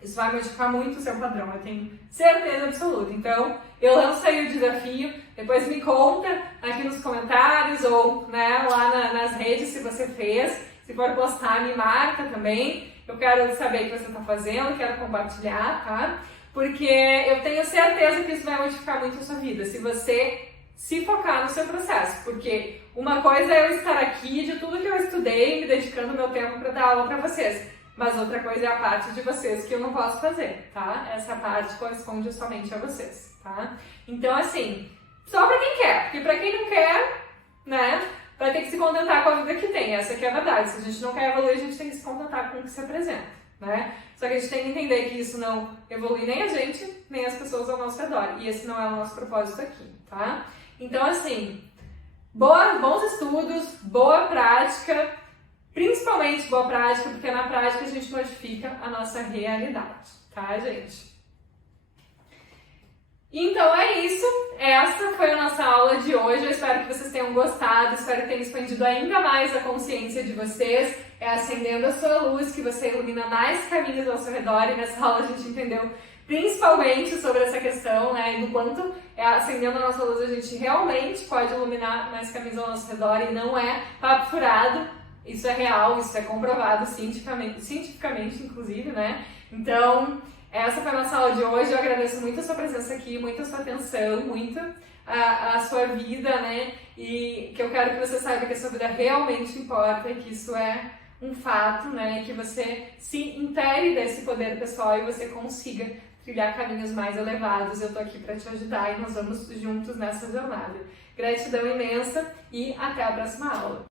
Isso vai modificar muito o seu padrão, eu tenho certeza absoluta. Então, eu lancei o desafio, depois me conta aqui nos comentários ou, né, lá nas redes se você fez. Se for postar, me marca também. Eu quero saber o que você está fazendo, quero compartilhar, tá? Porque eu tenho certeza que isso vai modificar muito a sua vida, se você se focar no seu processo. Porque uma coisa é eu estar aqui de tudo que eu estudei, me dedicando meu tempo para dar aula para vocês. Mas outra coisa é a parte de vocês que eu não posso fazer, tá? Essa parte corresponde somente a vocês, tá? Então, assim, só pra quem quer, porque pra quem não quer, né, vai ter que se contentar com a vida que tem, essa aqui é a verdade. Se a gente não quer evoluir, a gente tem que se contentar com o que se apresenta, né? Só que a gente tem que entender que isso não evolui nem a gente, nem as pessoas ao nosso redor, e esse não é o nosso propósito aqui, tá? Então, assim, bons estudos, boa prática, principalmente boa prática, porque na prática a gente modifica a nossa realidade, tá, gente? Então é isso, essa foi a nossa aula de hoje, eu espero que vocês tenham gostado, espero que tenha expandido ainda mais a consciência de vocês, acendendo a sua luz, que você ilumina mais caminhos ao seu redor, e nessa aula a gente entendeu principalmente sobre essa questão, né, e do quanto acendendo a nossa luz a gente realmente pode iluminar mais caminhos ao nosso redor e não é papo furado. Isso é real, isso é comprovado cientificamente inclusive, né? Então, essa foi a nossa aula de hoje. Eu agradeço muito a sua presença aqui, muito a sua atenção, muito a sua vida, né? E que eu quero que você saiba que a sua vida realmente importa e que isso é um fato, né? E que você se intere desse poder pessoal e você consiga trilhar caminhos mais elevados. Eu tô aqui para te ajudar e nós vamos juntos nessa jornada. Gratidão imensa e até a próxima aula.